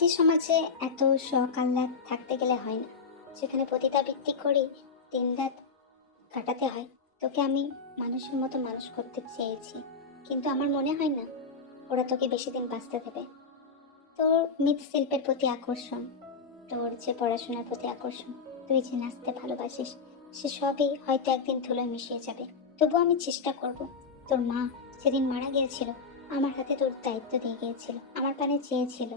সোসাইটির সমাজে এত শখ আহ্লাদ থাকতে গেলে হয় না, যেখানে পতিতাবৃত্তি করে দিনরাত কাটাতে হয়। তোকে আমি মানুষের মতো মানুষ করতে চেয়েছি, কিন্তু আমার মনে হয় না ওরা তোকে বেশি দিন বাঁচতে দেবে। তোর মৃৎশিল্পের প্রতি আকর্ষণ, তোর যে পড়াশোনার প্রতি আকর্ষণ, তুই যে নাচতে ভালোবাসিস, সে সবই হয়তো একদিন ধুলোয় মিশিয়ে যাবে। তবু আমি চেষ্টা করব। তোর মা সেদিন মারা গিয়েছিল, আমার হাতে তোর দায়িত্ব দিয়ে গিয়েছিল, আমার পানে চেয়েছিল।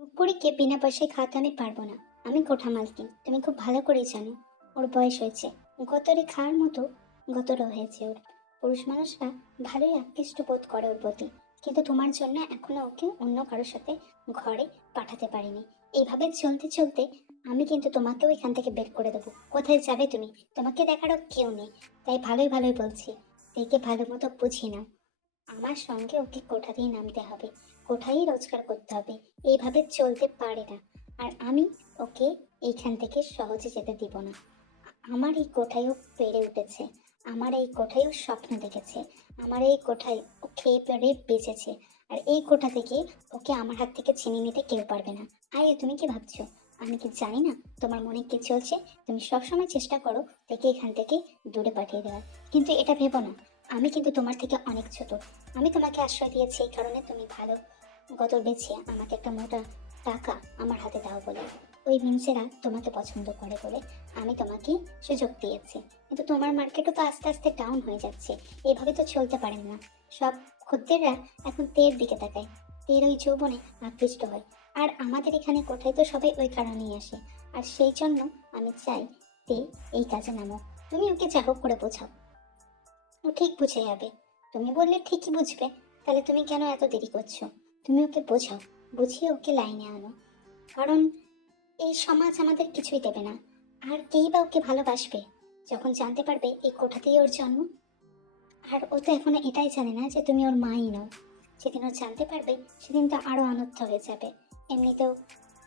মুখপুরীকে বিনা পয়সায় খাওয়াতে আমি পারবো না। আমি কোঠা মালকিন, তুমি খুব ভালো করেই জানো। ওর বয়স হয়েছে, গতরে খাওয়ার মতো গতরও হয়েছে ওর। পুরুষ মানুষরা ভালোই আকৃষ্ট বোধ করে ওর প্রতি, কিন্তু তোমার জন্য এখনো ওকে অন্য কারোর সাথে ঘরে পাঠাতে পারিনি। এইভাবে চলতে চলতে আমি কিন্তু তোমাকেও এখান থেকে বের করে দেবো। কোথায় যাবে তুমি? তোমাকে দেখারও কেউ নেই। তাই ভালোই ভালোই বলছি, দেখে ভালো মতো বুঝি নাও। আমার সঙ্গে ওকে কোঠা দিয়ে নামতে হবে, কোঠায় রোজগার করতে হবে। এইভাবে চলতে পারে না। আর আমি ওকে এইখান থেকে সহজে যেতে দিব না। আমার এই কোঠায় ও পেরে উঠেছে, আমার এই কোঠায় ও স্বপ্ন দেখেছে, আমার এই কোঠায় ও খেয়ে পেরে বেঁচেছে। আর এই কোঠা থেকে ওকে আমার হাত থেকে ছিনিয়ে নিতে কেউ পারবে না। আরে তুমি কি ভাবছো আমি কি জানি না তোমার মনে কি চলছে? তুমি সবসময় চেষ্টা করো তাকে এখান থেকে দূরে পাঠিয়ে দেওয়ার, কিন্তু এটা ভেবো না আমি কিন্তু তোমার থেকে অনেক ছোট। আমি তোমাকে আশ্রয় দিয়েছি এই কারণে তুমি ভালো গতর বেছে আমাকে একটা মোটা টাকা আমার হাতে দাও বলে, ওই মিনসেরা তোমাকে পছন্দ করে বলে আমি তোমাকে সুযোগ দিয়েছি। কিন্তু তোমার মার্কেটও তো আস্তে আস্তে ডাউন হয়ে যাচ্ছে। এভাবে তো চলতে পারেন না। সব খদ্দেররা এখন তের দিকে তাকায়, তের ওই যৌবনে আকৃষ্ট হয়। আর আমাদের এখানে কোথায় তো সবাই ওই কারণেই আসে। আর সেই জন্য আমি চাই তে এই কাজে নামো। তুমি ওকে যা হোক করে বোঝাও, ও ঠিক বুঝে যাবে। তুমি বললে ঠিকই বুঝবে, তাহলে তুমি কেন এত দেরি করছো? তুমি ওকে বোঝাও, বুঝিয়ে ওকে লাইনে আনো। কারণ এই সমাজ আমাদের কিছুই দেবে না। আর কেই বা ওকে ভালোবাসবে যখন জানতে পারবে এই কোঠাতেই ওর জন্ম? আর ও তো এখনো এটাই জানে না যে তুমি ওর মাই নও। যেদিন ও জানতে পারবে সেদিন তো আরো আনন্দ হয়ে যাবে। এমনিতেও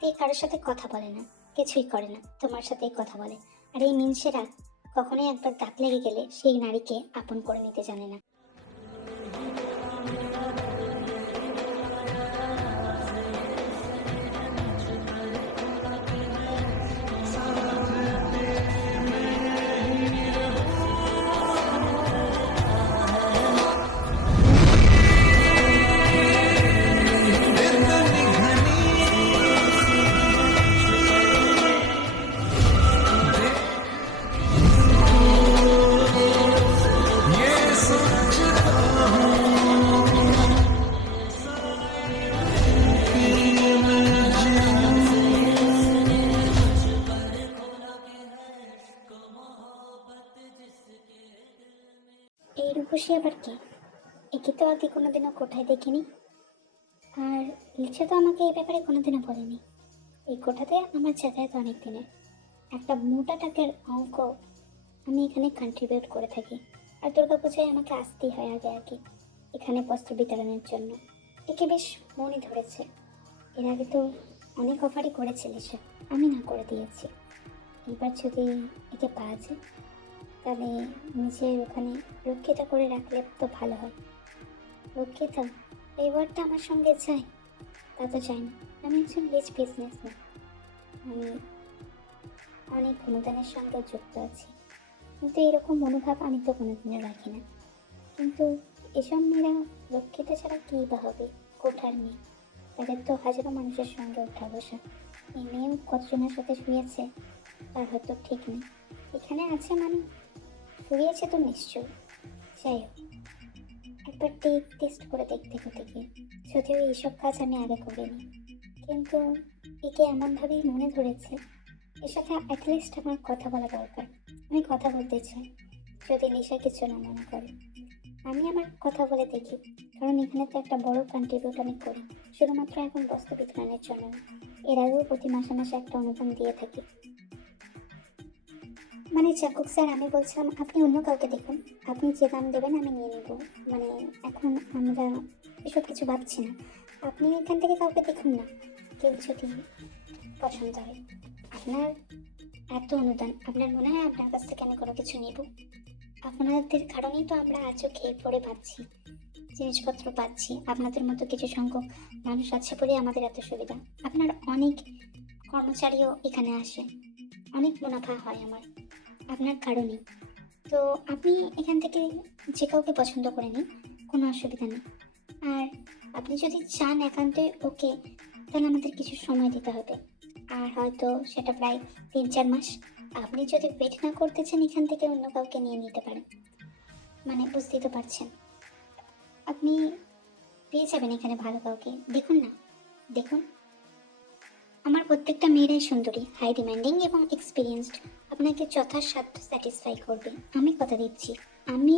তে কারোর সাথে কথা বলে না, কিছুই করে না, তোমার সাথেই কথা বলে। আর এই মিনসেরা কখনোই একবার দাঁত লেগে গেলে সেই নারীকে আপন করে নিতে জানে না। এই রূপসী আবার কে? একে তো আগে কোনোদিনও কোঠায় দেখিনি। আর লিসা তো আমাকে এই ব্যাপারে কোনোদিনও বলেনি। এই কোঠাতে আমার যাতায়াত অনেক দিনের। একটা মোটা টাকার অঙ্ক আমি এখানে কন্ট্রিবিউট করে থাকি। আর দুর্গাপূজায় আমাকে আসতেই হয় আগে আগে এখানে বস্ত্র বিতরণের জন্য। একে বেশ মনে ধরেছে। এর আগে তো অনেক অফারই করেছে লিসা, আমি না করে দিয়েছি। এবার যদি একে পাওয়া যায় তাহলে নিজের ওখানে রক্ষিতা করে রাখলে তো ভালো হয়। রক্ষিতা এই ওয়ার্ডটা আমার সঙ্গে যায়? তা তো চাই না। আমি একজন রিচ বিজনেসম্যান, আমি অনেক অনুদানের সঙ্গে যুক্ত আছি, কিন্তু এরকম মনোভাব আমি তো কোনোদিনও রাখি না। কিন্তু এসব মেয়েরা রক্ষিতা ছাড়া কী বা হবে? কোঠার মেয়ে, তাদের তো হাজারো মানুষের সঙ্গে ওঠা বসা। এই মেয়েও কতজনের সাথে শুয়েছে তার হয়তো ঠিক নেই। এখানে আছে মানে শুয়েছে তো নিশ্চয়ই। যাই হোক, একবার টেস্ট করে দেখতে হতে গিয়ে, যদিও এইসব কাজ আমি আগে করিনি, কিন্তু একে এমনভাবেই মনে ধরেছে। এর সাথে অ্যাটলিস্ট আমার কথা বলা দরকার। আমি কথা বলতে চাই, যদি লিসা কিছু না মনে করে। আমি আমার কথা বলে দেখি, কারণ এখানে তো একটা বড় কন্ট্রিবিউট আমি করি, শুধুমাত্র এখন বস্ত্র বিতরণের জন্য না। এর আগেও প্রতি মাসে মাসে একটা অনুদান দিয়ে থাকি। মানে চাকুক স্যার, আমি বলছিলাম আপনি অন্য কাউকে দেখুন, আপনি যে দাম দেবেন আমি নিয়ে নেব। মানে এখন আমরা এসব কিছু ভাবছি না। আপনি এখান থেকে কাউকে দেখুন না, কেউ যদি পছন্দ হয়। আপনার এত অনুদান, আপনার মনে হয় আপনার কাছ থেকে আমি কোনো কিছু নেব? আপনাদের কারণেই তো আমরা আজও খেয়ে পড়ে পাচ্ছি। জিনিসপত্র পাচ্ছি। আপনাদের মতো কিছু সংখ্যক মানুষ আছে বলে আমাদের এত সুবিধা। আপনার অনেক কর্মচারীও এখানে আসে, অনেক মুনাফা হয় আমার আপনার কারণে। তো আপনি এখান থেকে যে কাউকে পছন্দ করে নিন, কোনো অসুবিধা নেই। আর আপনি যদি চান একান্তই ওকে, তাহলে আমাদের কিছু সময় দিতে হবে, আর হয়তো সেটা প্রায় 3-4 মাস। আপনি যদি ওয়েট না করতে চান, এখান থেকে অন্য কাউকে নিয়ে নিতে পারেন। মানে বুঝতেই তো পারছেন, আপনি পেয়ে যাবেন এখানে ভালো কাউকে। দেখুন না, দেখুন, আমার প্রত্যেকটা মেয়েরাই সুন্দরী, হাই ডিমান্ডিং এবং এক্সপিরিয়েন্সড। আপনাকে যথাসাধ্য স্যাটিসফাই করবে, আমি কথা দিচ্ছি। আমি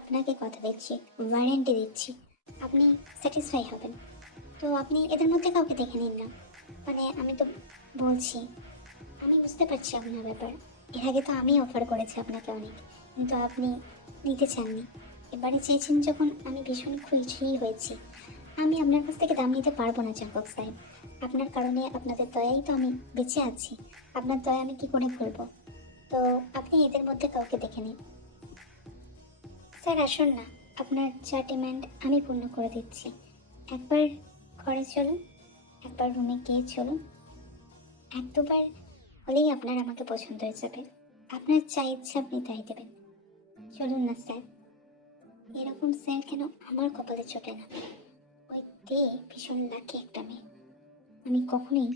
আপনাকে কথা দিচ্ছি, ওয়ারেন্টি দিচ্ছি, আপনি স্যাটিসফাই হবেন। তো আপনি এদের মধ্যে কাউকে দেখে নিন না। মানে আমি তো বলছি, আমি বুঝতে পারছি আপনার ব্যাপার। এর আগে তো আমি অফার করেছি আপনাকে অনেক, কিন্তু আপনি নিতে চাননি। এবারে চেয়েছেন যখন, আমি ভীষণ খুশি হয়েছি। আমি আপনার কাছ থেকে দাম নিতে পারবো না জাঙ্কক সাহেব। আপনার কারণে, আপনাদের দয়াই তো আমি বেঁচে আছি। আপনার দয়া আমি কি করে ভুলবো? তো আপনি এদের মধ্যে কাউকে দেখে নিন। স্যার আসুন না, আপনার যা ডিম্যান্ড আমি পূর্ণ করে দিচ্ছি। একবার ঘরে চলুন, একবার রুমে গিয়ে চলুন। 1-2বার হলেই আপনার আমাকে পছন্দ হয়ে যাবে। আপনার যা ইচ্ছা আপনি তাই দেবেন। চলুন না স্যার। এরকম স্যার কেন আমার কপালে চটে না? ওই তে ভীষণ লাকি একটা মেয়ে। আমি কখনোই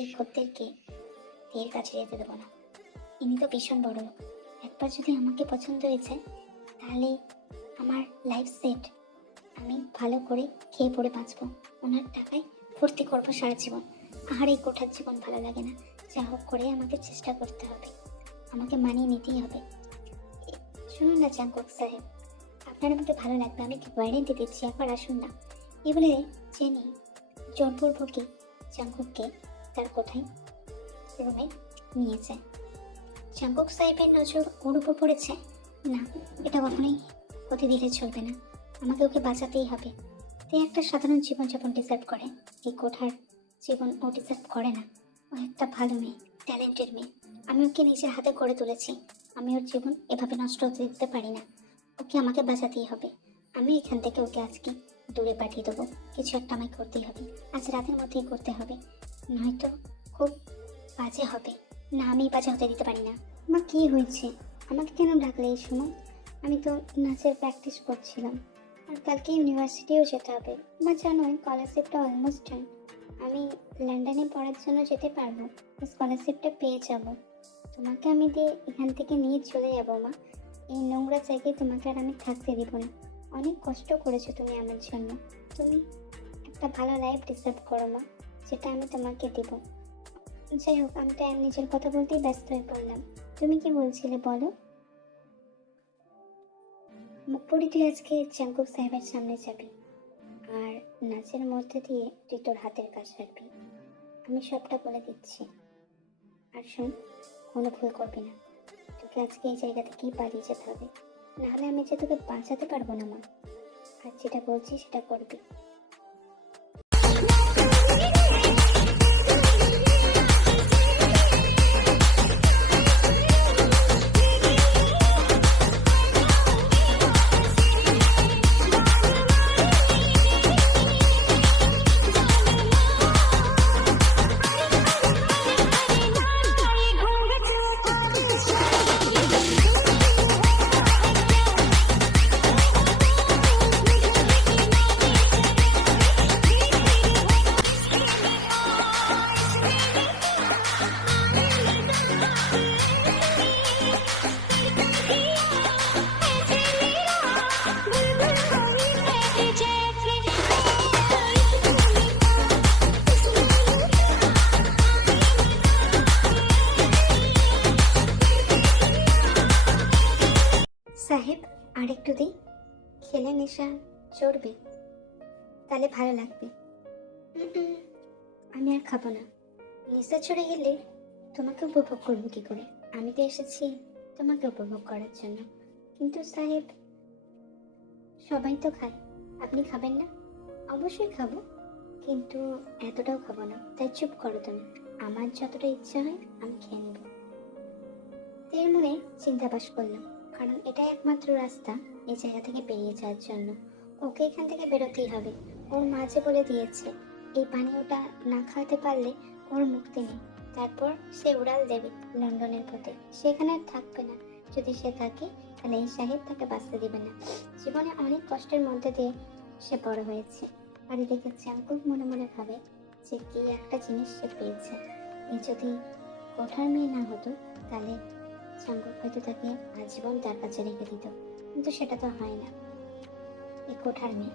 এই খদ্দেরকে তের কাছে যেতে দেবো না। ইনি তো ভীষণ বড় লোক। একবার যদি আমাকে পছন্দ হয়েছে, তাহলে আমার লাইফ সেট। আমি ভালো করে খেয়ে পড়ে বাঁচবো, ওনার টাকায় ভর্তি করবো সারা জীবন। আর এই কোঠার জীবন ভালো লাগে না। যা হোক করে আমাকে চেষ্টা করতে হবে, আমাকে মানিয়ে নিতেই হবে। শুনুন না জাঙ্কুক সাহেব, আপনার আমাকে ভালো লাগবে, আমি ওয়ারেন্টি দিচ্ছি। একবার আসুন না। এই বলে জেনি জোরপূর্বকই জাঙ্কুককে তার কোঠায় রুমে নিয়ে যায়। জাঙ্কুক সাহেবের নজর ওর উপর পড়েছে। না, এটা কখনোই হতে দিলে চলবে না। আমাকে ওকে বাঁচাতেই হবে। তে একটা সাধারণ জীবনযাপন ডিজার্ভ করে, এই কোঠার জীবন ও ডিজার্ভ করে না। ও একটা ভালো মেয়ে, ট্যালেন্টেড মেয়ে। আমি ওকে নিজের হাতে গড়ে তুলেছি। আমি ওর জীবন এভাবে নষ্ট হতে দিতে পারি না। ওকে আমাকে বাঁচাতেই হবে। আমি এখান থেকে ওকে আজকে দূরে পাঠিয়ে দেবো। কিছু একটা আমায় করতেই হবে, আজ রাতের মধ্যেই করতে হবে, নয়তো খুব বাজে হবে। না, আমি বাজে হতে দিতে পারি না। মা, কি হয়েছে? আমাকে কেন ডাকলে এই সময়? আমি তো নাচের প্র্যাকটিস করছিলাম, আর কালকে ইউনিভার্সিটিও যেতে হবে। মা জানোই স্কলারশিপটা অলমোস্ট ডান। আমি লন্ডনে পড়ার জন্য যেতে পারবো, স্কলারশিপটা পেয়ে যাব। তোমাকে আমি দিয়ে এখান থেকে নিয়ে চলে যাবো মা। এই নোংরা জায়গায় তোমাকে আর আমি থাকতে দিব না। অনেক কষ্ট করেছো তুমি আমার জন্য। তুমি একটা ভালো লাইফ ডিসার্ভ করো মা, যেটা আমি তোমাকে দেবো। যাই হোক, আমি তো নিজের কথা বলতেই ব্যস্ত হয়ে পড়লাম। তুমি কি বলছিলে বলো? মুখ পড়ি তুই আজকে জাঙ্কুক সাহেবের সামনে যাবি, আর নাচের মধ্যে দিয়ে তুই তোর হাতের কাজ রাখবি। আমি সবটা বলে দিচ্ছি। আর শোন, কোনো ভুল করবি না। তোকে আজকে এই জায়গা থেকেই পালিয়ে যেতে হবে, নাহলে আমি যে তোকে বাঁচাতে পারবো না মা। আর যেটা বলছি সেটা করবি। সাহেব, আর একটু দিই, খেলে নেশা চড়বে, তাহলে ভালো লাগবে। উম, আমি আর খাবো না। নেশা চড়ে গেলে তোমাকে উপভোগ করবো কি করে? আমি তো এসেছি তোমাকে উপভোগ করার জন্য। কিন্তু সাহেব, সবাই তো খায়, আপনি খাবেন না? অবশ্যই খাবো, কিন্তু এতটাও খাবো না। তাই চুপ করো তুমি। আমার যতটা ইচ্ছা হয় আমি খেয়ে নেব। এর মনে চিন্তা বাস করলাম, কারণ এটাই একমাত্র রাস্তা এই জায়গা থেকে বেরিয়ে যাওয়ার জন্য। ও ওকে এখান থেকে বেরোতেই হবে। ওর মা যে বলে দিয়েছে এই পানীয়টা না খাওয়াতে পারলে ওর মুক্তি নেই। তারপর সে উড়াল দেবে লন্ডনের পথে, সেখানে আর থাকবে না। যদি সে থাকে তাহলে এই সাহেব তাকে বাঁচতে দিবে না। জীবনে অনেক কষ্টের মধ্যে দিয়ে সে বড় হয়েছে। আর এদিকে চাঙ্কুক মনে মনে ভাবে যে কি একটা জিনিস সে পেয়েছে। এই যদি কোঠার মেয়ে না হতো তাহলে চাঙ্কুক হয়তো তাকে আজীবন তার কাছে রেখে দিত, কিন্তু সেটা তো হয় না। এই কোঠার মেয়ে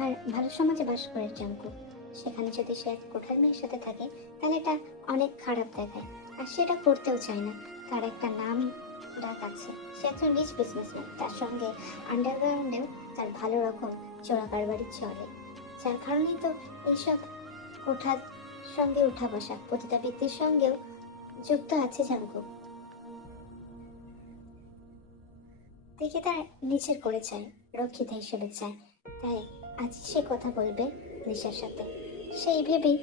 আর ভালো সমাজে বাস করে জাঙ্কুক, সেখানে যদি সে এক কোঠার মেয়ের সাথে থাকে তাহলে এটা অনেক খারাপ দেখায়। আর সেটা করতেও চায় না। তার একটা নাম ডাক আছে, সে একজন রিচ বিজনেসম্যান। তার সঙ্গে আন্ডারগ্রাউন্ডেও তার ভালো রকম চোরা কারবারি চলে, যার কারণেই তো এইসব কোঠার সঙ্গে উঠা বসা পতিতাবৃত্তির সঙ্গেও যুক্ত আছে জাঙ্কুক। দেখে তার নিচের করে চায়, রক্ষিতা হিসেবে চায়। তাই আজ সে কথা বলবে নিশার সাথে, সেই ভেবেই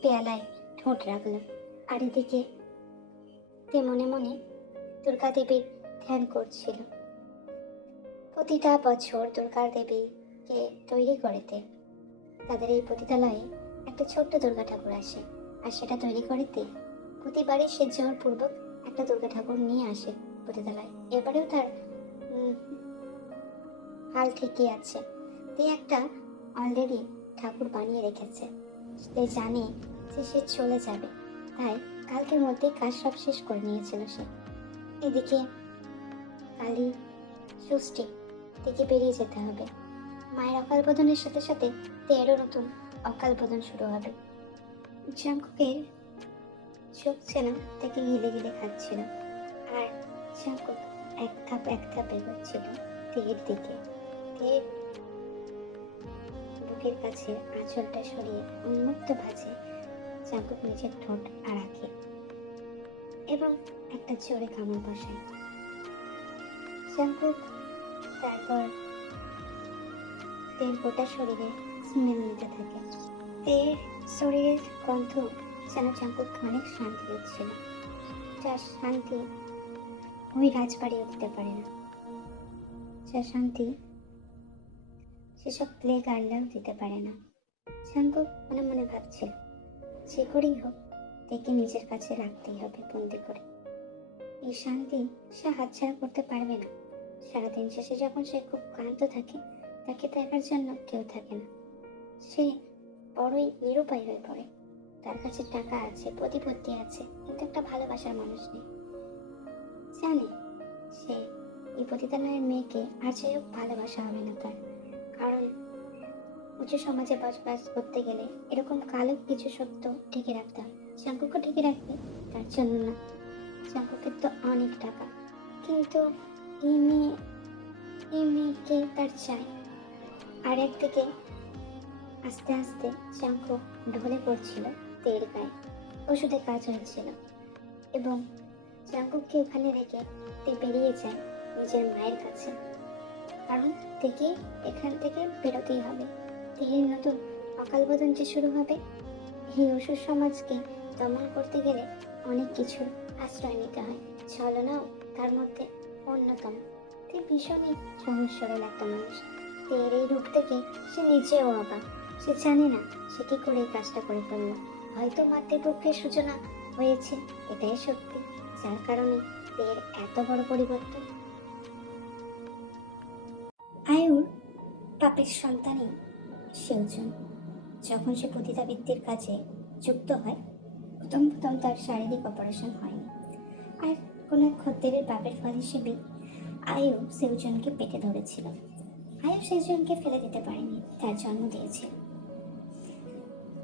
পেয়ালায় ঠোঁট রাখলো। আর এদিকে তে মনে মনে দুর্গা দেবীর ধ্যান করছিল। প্রতিটা বছর দুর্গা দেবীকে তৈরি করেতে তাদের এই পতিতালয়ে একটা ছোট্ট দুর্গা ঠাকুর আসে, আর সেটা তৈরি করেতে প্রতিবারই সে জোরপূর্বক একটা দুর্গা ঠাকুর নিয়ে আসে পতিতালয়ে। এবারেও তার হাল ঠিকই আছে। তে একটা অলরেডি ঠাকুর বানিয়ে রেখেছে। সে জানে যে সে চলে যাবে, তাই কালকের মধ্যে কাজ সব শেষ করে নিয়েছিল সে। এদিকে কালী ষষ্ঠী থেকে বেরিয়ে যেতে হবে। মায়ের অকাল বোধনের সাথে সাথে তেরও নতুন অকাল বোধন শুরু হবে। জাঙ্কুকের চোখ যেন থেকে গিলে গিলে খাচ্ছিল, আর জাঙ্কুক এক ধাপ এগোচ্ছিল তের দিকে। তের বুকের কাছে আঁচলটা সরিয়ে উন্মুক্ত ভাঁজে জাঙ্কুক নিজের ঠোঁট রাখে এবং একটা জোরে কামড় বসায়। জাঙ্কুক তারপর তের গোটা শরীরে স্মেল নিতে থাকে। তের শরীরের গন্ধ যেন জাঙ্কুক অনেক শান্তি দিচ্ছিল, যার শান্তি ওই রাজবাড়িও দিতে পারে না, যার শান্তি সেসব প্লে গার্লরাও দিতে পারে না। জাঙ্কুক মনে মনে ভাবছিল যে করেই হোক তেকে নিজের কাছে রাখতেই হবে বন্দি করে। এই শান্তি সে হাতছাড়া করতে পারবে না। সারাদিন শেষে যখন সে খুব ক্লান্ত থাকে, তাকে দেখার জন্য কেউ থাকে না। সে বড়ই নিরুপায় হয়ে পড়ে। তার কাছে টাকা আছে, প্রতিপত্তি আছে, কিন্তু একটা ভালোবাসার মানুষ নেই। জানে সে এই পতিতালয়ের মেয়েকে আর যাই হোক ভালোবাসা হবে না তার, কারণ উঁচু সমাজে বসবাস করতে গেলে এরকম কালো কিছু সত্য ঢেকে রাখতে হয়। জাঙ্কুকও ঢেকে রাখবে তার জন্য না, জাঙ্কুকের তো অনেক টাকা, কিন্তু এই মেয়েকে তার চাই। আর একদিকে আস্তে আস্তে জাঙ্কুক ঢলে পড়ছিল তের গায়ে। ওষুধে কাজ হয়েছিল এবং জাঙ্কুককে ওখানে রেখে তে বেরিয়ে যায় নিজের মায়ের কাছে, কারণ থেকে এখান থেকে বেরোতেই হবে। তের নতুন অকাল বোধন যে শুরু হবে, এই অসুর সমাজকে দমন করতে গেলে অনেক কিছু আশ্রয় নিতে হয়, ছলনাও তার মধ্যে অন্যতম। তে ভীষণই সহজ সরল একটা মানুষ। তের এই রূপ থেকে সে নিজেও অবাক। সে জানে না সে কি করে এই কাজটা করে ফেলল। হয়তো মাতৃপক্ষের সূচনা হয়েছে, এটাই সত্যি, যার কারণে তের এত বড় পরিবর্তন। আয়ুর পাপের সন্তানই সেওজন। যখন সে পতিতাবৃত্তির কাজে যুক্ত হয়, প্রথম তার শারীরিক অপারেশন হয়নি, আর কোনো এক খদ্দেরের পাপের ফল হিসেবে আয়ু সেওজনকে পেটে ধরেছিল। আয়ু সেওজনকে ফেলে দিতে পারেনি, তার জন্ম দিয়েছিল।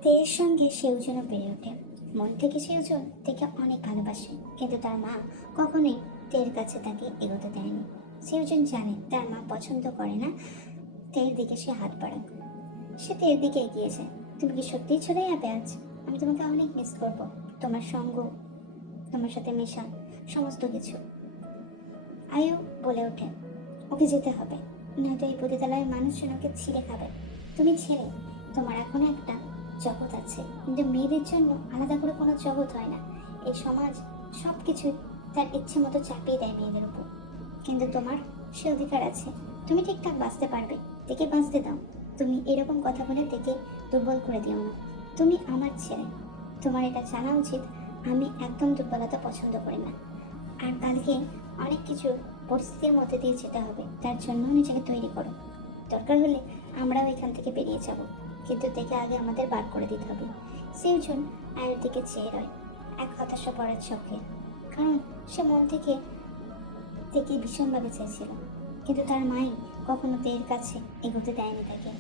তের সঙ্গে সেওজনও বেড়ে ওঠে। মন থেকে সেওজন তেকে অনেক ভালোবাসে, কিন্তু তার মা কখনোই তের কাছে তাকে এগোতে দেয়নি। সেওজন জানে তার মা পছন্দ করে না তের দিকে সে হাত বাড়াক। সে তের দিকে এগিয়ে যায়। তুমি কি সত্যিই চলে যাবে আজ? আমি তোমাকে অনেক মিস করব, তোমার সঙ্গ, তোমার সাথে মেশা, সমস্ত কিছু। আয়ু বলে ওঠে, ওকে যেতে হবে, নয়তো এই পতিতালয়ের মানুষজন ওকে ছিঁড়ে খাবে। তুমি ছেলে, তোমার এখনো একটা জগৎ আছে, কিন্তু মেয়েদের জন্য আলাদা করে কোনো জগৎ হয় না। এই সমাজ সব কিছু তার ইচ্ছে মতো চাপিয়ে দেয় মেয়েদের উপর, কিন্তু তোমার সে অধিকার আছে, তুমি ঠিকঠাক বাঁচতে পারবে। তেকে বাঁচতে দাও। তুমি এরকম কথা বলে তেকে দুর্বল করে দিও না। তুমি আমার ছেলে, তোমার এটা জানা উচিত। আমি একদম দুর্বলতা পছন্দ করি না। আর কালকে অনেক কিছু পরিস্থিতির মধ্যে দিয়ে যেতে হবে, তার জন্য নিজেকে তৈরি করো। দরকার হলে আমরাও এখান থেকে বেরিয়ে যাব, কিন্তু দেখে আগে আমাদের বার করে দিতে হবে। সেজন আয়ের দিকে চেয়ে রয় এক হতাশা পড়ার চোখে, কারণ সে মন থেকে তেকে ভীষণভাবে চেয়েছিল, কিন্তু তার মাই কখনো তের কাছে এগোতে দেয়নি তাকে।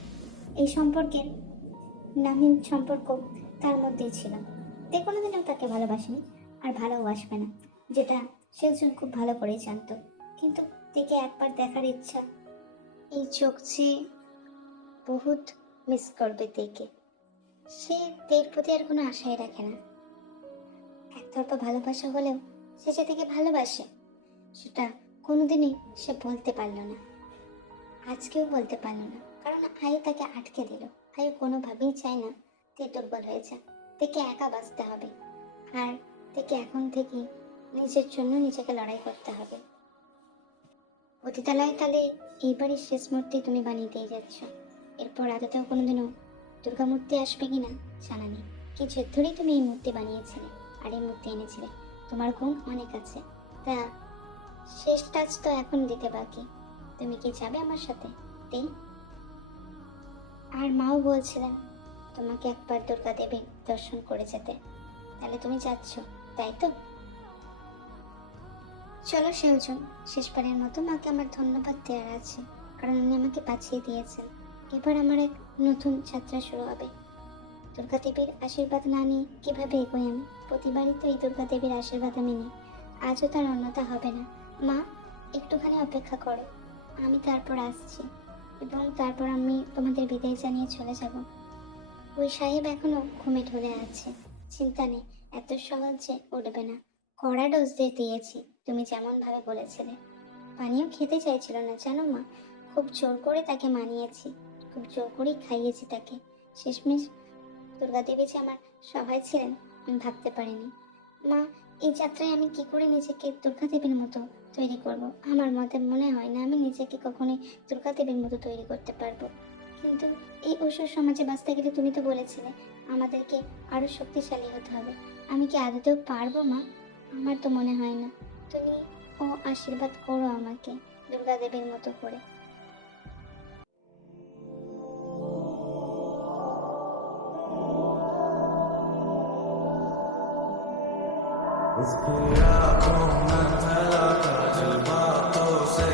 এই সম্পর্কের নামহীন সম্পর্ক তার মধ্যেই ছিল। তে কোনোদিনও তাকে ভালোবাসেনি আর ভালোবাসবে না, যেটা সেজন খুব ভালো করেই জানতো। কিন্তু তেকে একবার দেখার ইচ্ছা, এই চোখ যে বহুত মিস করবে তেকে। সে তের প্রতি আর কোনো আশাই রাখে না। একতরফা ভালোবাসা হলেও সে যে থেকে ভালোবাসে সেটা কোনোদিনই সে বলতে পারল না, আজকেও বলতে পারল না, কারণ আয়ু তাকে আটকে দিল। আয়ু কোনোভাবেই চায় না তে দুর্বল হয়েছে, তেকে একা বাঁচতে হবে। আর তেকে এখন থেকে নিজের জন্য নিজেকে লড়াই করতে হবে। পতিতালয় তাহলে এইবারই শেষ মূর্তি তুমি বানিয়ে দিয়ে যাচ্ছ। এরপর আদতেও কোনোদিনও দুর্গা মূর্তি আসবে কিনা জানা নেই। কি জেদ ধরেই তুমি এই মূর্তি বানিয়েছিলে আর এই মূর্তি এনেছিলে। তোমার গুণ অনেক আছে, তা শেষ টাচ তো এখন দিতে বাকি। তুমি কি যাবে আমার সাথে? আর মাও বলছিলেন তোমাকে একবার দুর্গা দেবীর দর্শন করে যেতে। তাহলে তুমি যাচ্ছ, তাই তো? চলো সেওজন, শেষবারের মতো মাকে আমার ধন্যবাদ দেওয়ার আছে, কারণ উনি আমাকে বাঁচিয়ে দিয়েছেন। এবার আমার এক নতুন যাত্রা শুরু হবে। দুর্গা দেবীর আশীর্বাদ না নিয়ে কিভাবে এগোই আমি? প্রতিবারই তো এই দুর্গা দেবীর আশীর্বাদ আমি নিই, আজও তার অন্যতা হবে না। মা, একটুখানি অপেক্ষা করো, আমি তারপর আসছি, এবং তারপর আমি তোমাদের বিদায় জানিয়ে চলে যাব। ওই সাহেব এখনো ঘুমে ঢলে আছে, চিন্তা নেই, এত সহজে উঠবে না। কড়া ডোজ দিয়ে দিয়েছি, তুমি যেমন ভাবে বলেছিলে। পানিও খেতে চাইছিল না জানো মা, খুব জোর করে তাকে মানিয়েছি, খুব জোর করেই খাইয়েছি তাকে। শেষমেশ দুর্গা দেবী যে আমার সবাই ছিলেন আমি ভাবতে পারিনি। মা, এই যাত্রায় আমি কি করে নিজেকে দুর্গা দেবীর মতো তৈরি করব? আমার মনে হয় না আমি নিজেকে কখনোই দুর্গা দেবীর মতো তৈরি করতে পারবো। কিন্তু এই অসুর সমাজে বাঁচতে গেলে তুমি তো বলেছিলে আমাদেরকে আরো শক্তিশালী হতে হবে। আমি কি আদতেও পারবো মা? আমার তো মনে হয় না। তুমি আশীর্বাদ করো আমাকে দুর্গা দেবীর মতো করে। उसकी आंखों में फैला था जज्बातों से,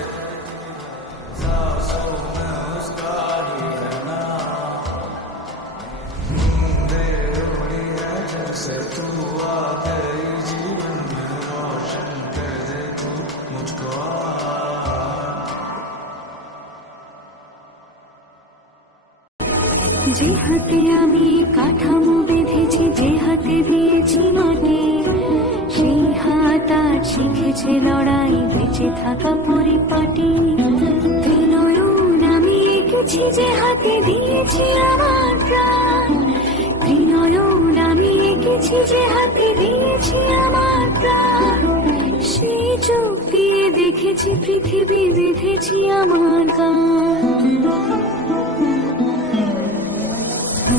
सांसों में उसका ही रहना। नींदें उड़ी है जैसे तू आ गई जीवन में, रोशन कर दे तू मुझको যে হাতে আমি কাঠামো বেঁধেছি, যে হাতে দিয়েছি মাটি, সেই হাত আজ শিখেছে লড়াই, বেঁচে থাকা পরিপাটি। ত্রিনয়ন আমি এঁকেছি, যে হাতে দিয়েছি আমার প্রাণ। ত্রিনয়ন আমি এঁকেছি, যে হাতে দিয়েছি আমার প্রাণ। সেই চোখ দিয়ে দেখেছি পৃথিবী, বেঁধেছি আমার গান।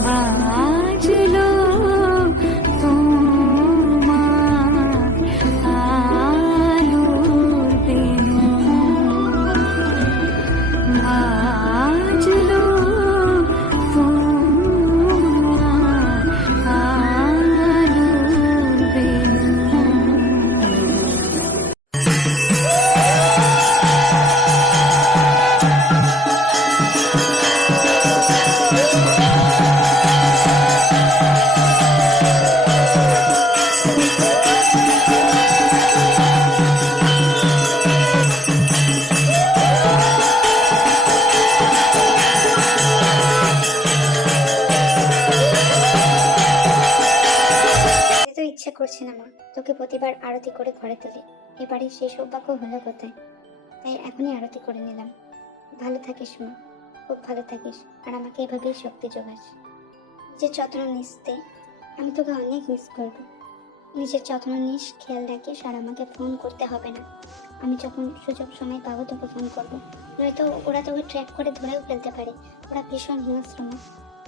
বাজলো তোমার আলোর বেণী, বাজলো তোমার আলোর বেণী। তো ইচ্ছে করছে না মা তোকে প্রতিবার আরতি করে ঘরে তুলি। এবারে সেই সৌভাগ্য হলো কোথায়, তাই এখনই আরতি করে নিলাম। ভালো থাকিস মা, খুব ভালো থাকিস, আর আমাকে এভাবেই শক্তি যোগাস। নিজের যত্ন নিতে আমি তোকে অনেক মিস করব। নিজের যত্ন নিস, খেয়াল রাখিস, আর আমাকে ফোন করতে হবে না। আমি যখন সুযোগ সময় পাবো তোকে ফোন করবো, নয়তো ওরা তোকে ট্র্যাক করে ধরেও ফেলতে পারে। ওরা ভীষণ হিংস্র না।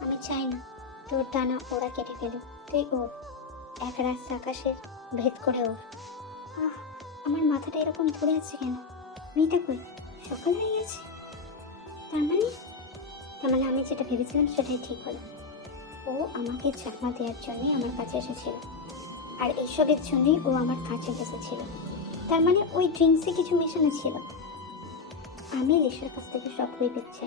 আমি চাই না তোর ডানা ওরা কেটে ফেলে, তুই ও এক রাত আকাশের ভেদ করে ওর। আহ, আমার মাথাটা এরকম ধরে আছে কেন? মেয়েটা কই? সকাল হয়ে গেছে। তার মানে আমি যেটা ভেবেছিলাম সেটাই ঠিক হলো। ও আমাকে চাকমা দেওয়ার জন্যই আমার কাছে এসেছিল, আর এইসবের জন্যই ও আমার কাছে এসেছিল। তার মানে ওই ড্রিঙ্কসে কিছু মেশানো ছিল। আমি লিসার কাছ থেকে সব বই পেয়েছি।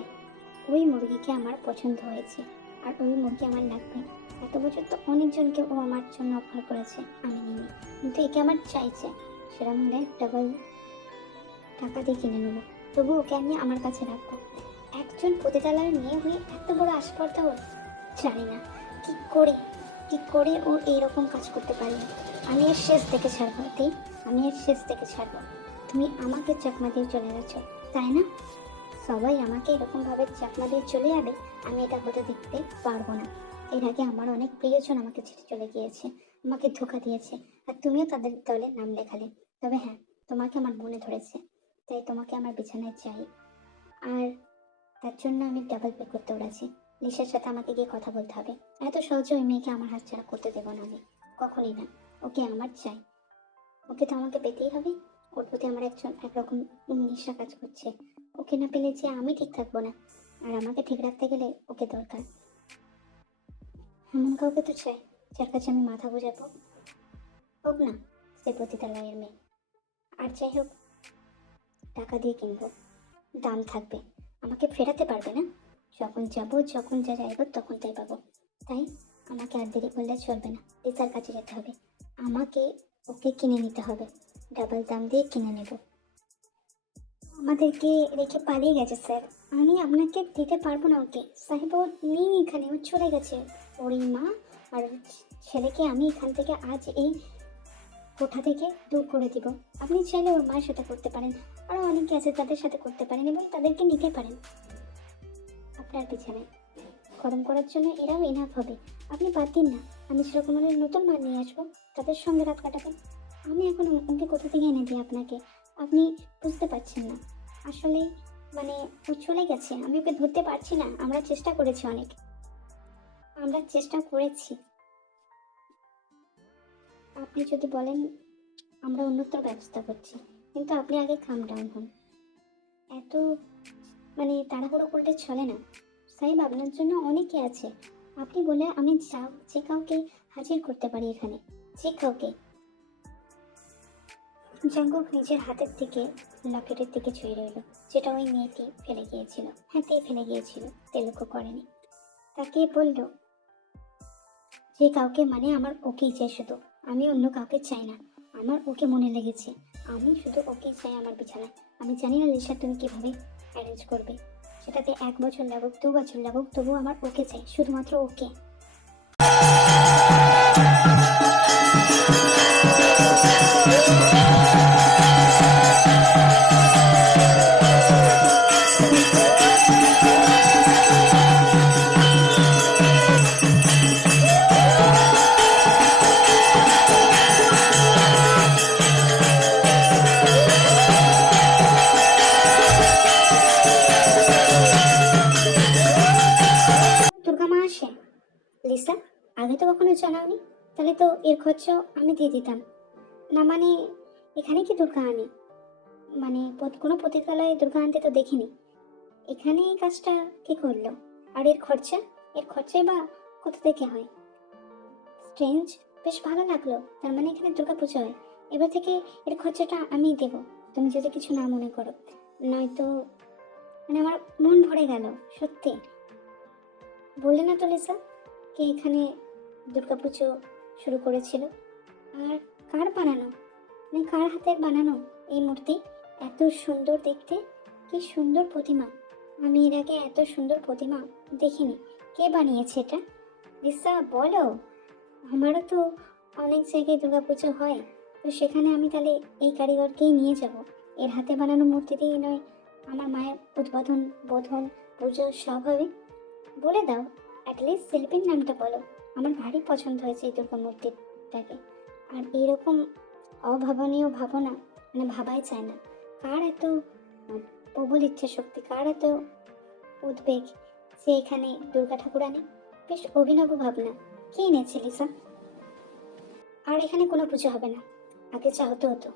ওই মুরগিকে আমার পছন্দ হয়েছে, আর ওই মুরগি আমার লাগবে। এত বছর তো অনেকজনকে ও আমার জন্য অফার করেছে, আমি নিইনি, কিন্তু একে আমার চাইছে। সেটা মনে ডাবল টাকা দিয়ে কিনে নেবো, তবু ওকে আমি আমার কাছে রাখবো। একজন পতিতালয়ের মেয়ে হয়ে এত বড় আস্পর্ধা ওর। জানি না কি করে ও এইরকম কাজ করতে পারে। আমি এর শেষ দেখে ছাড়বো, আমি এর শেষ দেখে ছাড়বো। তুমি আমাকে চাকমা দিয়ে চলে গেছো, তাই না? সবাই আমাকে এরকমভাবে চাকমা দিয়ে চলে যাবে, আমি এটা হতে দেখতে পারবো না। এর আগে আমার অনেক প্রিয়জন আমাকে ছেড়ে চলে গিয়েছে, আমাকে ধোঁকা দিয়েছে, আর তুমিও তাদের দলে নাম লেখালে। তবে হ্যাঁ, তোমাকে আমার মনে ধরেছে, তাই তোমাকে আমার বিছানায় চাই। আর তার জন্য আমি ডাবল পে করতে উড়াছি। লিসার সাথে আমাকে গিয়ে কথা বলতে হবে। এত সহজে ওই মেয়েকে আমার হাত ছাড়া করতে দেবো না আমি, কখনই না। ওকে আমার চাই, ওকে তো আমাকে পেতেই হবে। ওর প্রতি আমার একরকম নেশা কাজ করছে। ওকে না পেলে যে আমি ঠিক থাকবো না, আর আমাকে ঠিক রাখতে গেলে ওকে দরকার। এমন কাউকে তো চাই যার কাছে আমি মাথা গোজাবো। হোক না সে পতিতালয়ের মেয়ে, আর যাই হোক, টাকা দিয়ে কিনবো, দাম থাকবে, আমাকে ফেরাতে পারবে না। যখন যাব, যখন যা চাইবো তখন তাই পাবো। তাই আমাকে আর দেরি করলে চলবে না, লিসার কাছে যেতে হবে। আমাকে ওকে কিনে নিতে হবে, ডাবল দাম দিয়ে কিনে নেব। আমাদেরকে রেখে পালিয়ে গেছে স্যার, আমি আপনাকে দিতে পারবো না ওকে। সাহেব ও নেই এখানে, ও চলে গেছে। ওর এই মা আর ছেলেকে আমি এখান থেকে আজ এই কোঠা থেকে দূর করে দিব। আপনি চাইলে ওর মায়ের সাথে করতে পারেন, আরও অনেকে আছে তাদের সাথে করতে পারেন, এবং তাদেরকে নিতে পারেন আপনার পিছনে। গরম করার জন্য এরাও এনাফ হবে। আপনি বাদ দিন না, আমি সেরকম হলে নতুন মাল নিয়ে আসবো, তাদের সঙ্গে রাত কাটাবেন। আমি এখন ওকে কোথা থেকে এনে দিই আপনাকে? আপনি বুঝতে পারছেন না আসলে। মানে ও চলে গেছে, আমি ওকে ধরতে পারছি না। আমরা চেষ্টা করেছি অনেক, আমরা চেষ্টা করেছি। আপনি যদি বলেন আমরা অন্যত্র ব্যবস্থা করছি, কিন্তু আপনি আগে কাম ডাউন হন। এত মানে তাড়াহুড়ো করলে চলে না সাহেব, আপনার জন্য অনেকে আছে। আপনি বলে আমি যে কাউকে হাজির করতে পারি এখানে, যে কাউকে। জাঙ্কুক নিজের হাতের দিকে লকেটের দিকে ছুঁয়ে রইল, যেটা ওই মেয়েটি ফেলে গিয়েছিল। হ্যাঁ, তে ফেলে গিয়েছিল, তে লক্ষ্য করেনি। তাকে বলল, যে কাউকে মানে আমার ওকেই চাই শুধু, আমি অন্য কাউকে চাই না। আমার ওকে মনে লেগেছে, আমি শুধু ওকেই চাই আমার বিছানায়। আমি জানি না লিসা তুমি কিভাবে অ্যারেঞ্জ করবে, সেটাতে 1 বছর লাগুক, 2 বছর লাগুক, তবু আমার ওকে চাই, শুধুমাত্র ওকে। দুর্গা মা আসে? লিসা, আগে তো কখনো জানাওনি, তাহলে তো এর খরচাও আমি দিয়ে দিতাম। না মানে এখানে কি দুর্গা আনে? মানে কোনো পতিতালয়ে দুর্গা আনতে তো দেখিনি। এখানে এই কাজটা কে করলো? আর এর খরচাই বা কোথা থেকে হয়? স্ট্রেঞ্জ, বেশ ভালো লাগলো। তার মানে এখানে দুর্গা পুজো হয়। এবার থেকে এর খরচাটা আমি দেব, তুমি যদি কিছু না মনে করো। নয়তো মানে আমার মন ভরে গেল সত্যি। বললে না তো লিসা, কে এখানে দুর্গা পুজো শুরু করেছিল? আর কার বানানো, মানে কার হাতের বানানো এই মূর্তি? এত সুন্দর দেখতে, কি সুন্দর প্রতিমা। আমি এর আগে এত সুন্দর প্রতিমা দেখিনি। কে বানিয়েছে এটা? লিসা বলো। আমারও তো অনেক জায়গায় দুর্গাপুজো হয়, তো সেখানে আমি তাহলে এই কারিগরকেই নিয়ে যাব। এর হাতে বানানো মূর্তি দিয়ে নয় আমার মায়ের বোধন পুজো সব হবে। বলে দাও, অ্যাটলিস্ট শিল্পীর নামটা বলো। আমার ভারী পছন্দ হয়েছে এই দুর্গা মূর্তিটাকে। আর এইরকম অভাবনীয় ভাবনা মানে ভাবাই চায় না। কার এত প্রবল ইচ্ছা শক্তি, কার এত উদ্বেগ যে এখানে দুর্গা ঠাকুর আনে? বেশ অভিনব ভাবনা। কে এনেছে লিসা? আর এখানে কোনো পুজো হবে না। আগে যা হতো হতো,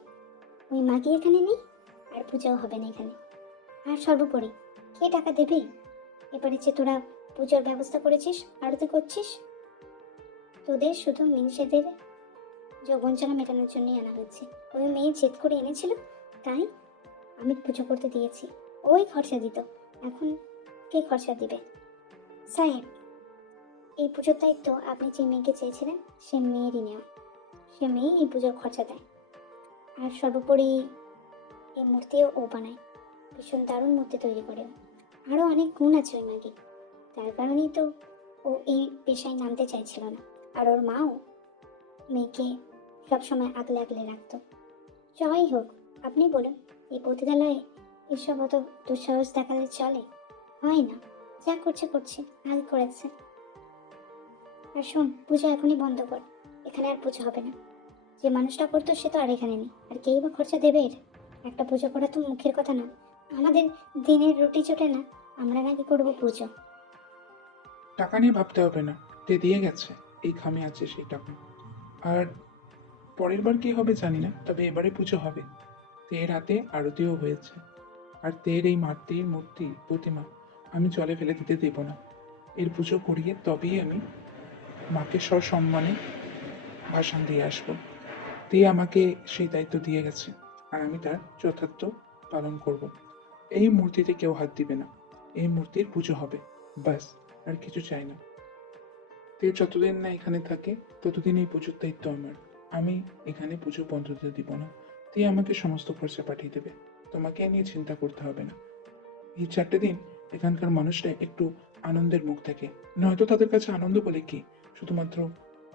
ওই মাগি এখানে নেই, আর পূজাও হবে না এখানে। আর সর্বোপরি কে টাকা দেবে? এবারে যে তোরা পুজোর ব্যবস্থা করেছিস, আরতি করছিস, তোদের শুধু মিনিষেদের যৌবঞ্চনা মেটানোর জন্যই আনা হয়েছে। ওই মেয়ে জেদ করে এনেছিল, তাই আমি পুজো করতে দিয়েছি। ওই খরচা দিত, এখন কে খরচা দিবে? সাহেব, এই পুজোর দায়িত্ব আপনি যে মেয়েকে চেয়েছিলেন সে মেয়েরই নেওয়া। সে মেয়ে এই পুজোর খরচা দেয়। আর সর্বোপরি এই মূর্তিও ও বানায়, ভীষণ দারুণ মূর্তি তৈরি করে। আরও অনেক গুণ আছে ওই মাগি, তার কারণেই তো ও এই পেশায় নামতে চাইছিল না। আর ওর মাও মেয়েকে সবসময় আগলে আগলে রাখতো। যাই হোক, আপনি বলুন, এই পতিতালয়ে এসব অত দুঃসাহস দেখালে চলে? হয় না, যা করছে করছে, আগে করেছে। আর শোন, পুজো এখনই বন্ধ কর, এখানে আর পুজো হবে না। যে মানুষটা করতো সে তো আর এখানে নেই, আর কেই বা খরচা দেবে এর? একটা পুজো করা তো মুখের কথা না, আমাদের দিনের রুটি চটে না, আমরা নাকি করবো পুজো? টাকা নিয়ে ভাবতে হবে না, তে দিয়ে গেছে, এই খামে আছে সেই টাকা। আর পরের বার কি হবে জানি না, তবে এবারে পুজো হবে। তের হাতে আরতিও হয়েছে। আর তের এই মাটির মূর্তি প্রতিমা আমি জলে ফেলে দিতে দেব না। এর পুজো করিয়ে তবেই আমি মাকে সসম্মানে ভাসান দিয়ে আসবো। তে আমাকে সেই দায়িত্ব দিয়ে গেছে, আর আমি তার যথার্থ পালন করব। এই মূর্তিতে কেউ হাত দিবে না, এই মূর্তির পুজো হবে, ব্যাস, আর কিছু চাই না। তে যতদিন না এখানে থাকে ততদিন এই পুজোর দায়িত্ব আমার। আমি এখানে পুজো বন্ধ দিতে দিব না। তে আমাকে সমস্ত খরচা পাঠিয়ে দেবে, তোমাকে এ নিয়ে চিন্তা করতে হবে না। এই 4টে দিন এখানকার মানুষরা একটু আনন্দের মুখ থাকে, নয়তো তাদের কাছে আনন্দ বলে কি শুধুমাত্র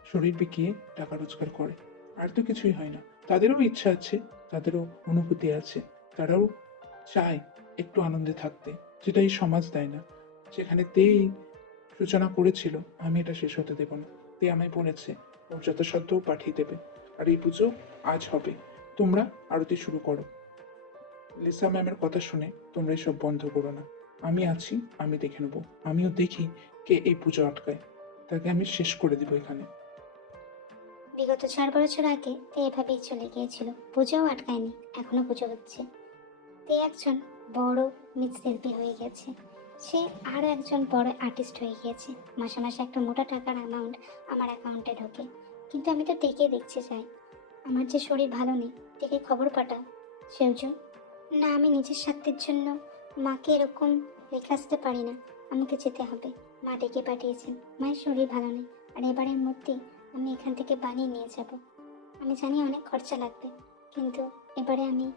শরীর বিকিয়ে টাকা রোজগার করে, আর তো কিছুই হয় না। তাদেরও ইচ্ছা আছে, তাদেরও অনুভূতি আছে, তারাও চায় একটু আনন্দে থাকতে, যেটা এই সমাজ দেয় না। যেখানে তেই সূচনা করেছিল, আমি এটা শেষ হতে দেব না। তে আমায় বলেছে ওর যথাসাধ্য পাঠিয়ে দেবে, আর এই পুজো আজ হবে। তোমরা আরতি শুরু করো। লিসা ম্যামের কথা শুনে তোমরা এসব বন্ধ করো না। আমি আছি, আমি দেখে নেবো। আমিও দেখি কে এই পুজো আটকায়, তাকে আমি শেষ করে দিব এখানে। বিগত 4 বছর আগে তে এভাবেই চলে গিয়েছিল, পুজোও আটকায়নি, এখনো পুজো হচ্ছে। তে একজন বড় মৃৎশিল্পী হয়ে গেছে, সে আরও একজন বড় আর্টিস্ট হয়ে গিয়েছে। মাসে মাসে একটা মোটা টাকার অ্যামাউন্ট আমার অ্যাকাউন্টে ঢোকে। কিন্তু আমি তো টেকে দেখতে চাই, আমার যে শরীর ভালো নেই, টেকে খবর পাঠা। সেজন্য না, আমি নিজের স্বার্থের জন্য মাকে এরকম রেখে আসতে পারি না, আমাকে যেতে হবে। মা ডেকে পাঠিয়েছেন, মায়ের শরীর ভালো নেই, আর এবারের মধ্যে আমি এখান থেকে বানিয়ে নিয়ে যাব। আমি জানি অনেক খরচা লাগবে, কিন্তু এবারে আমি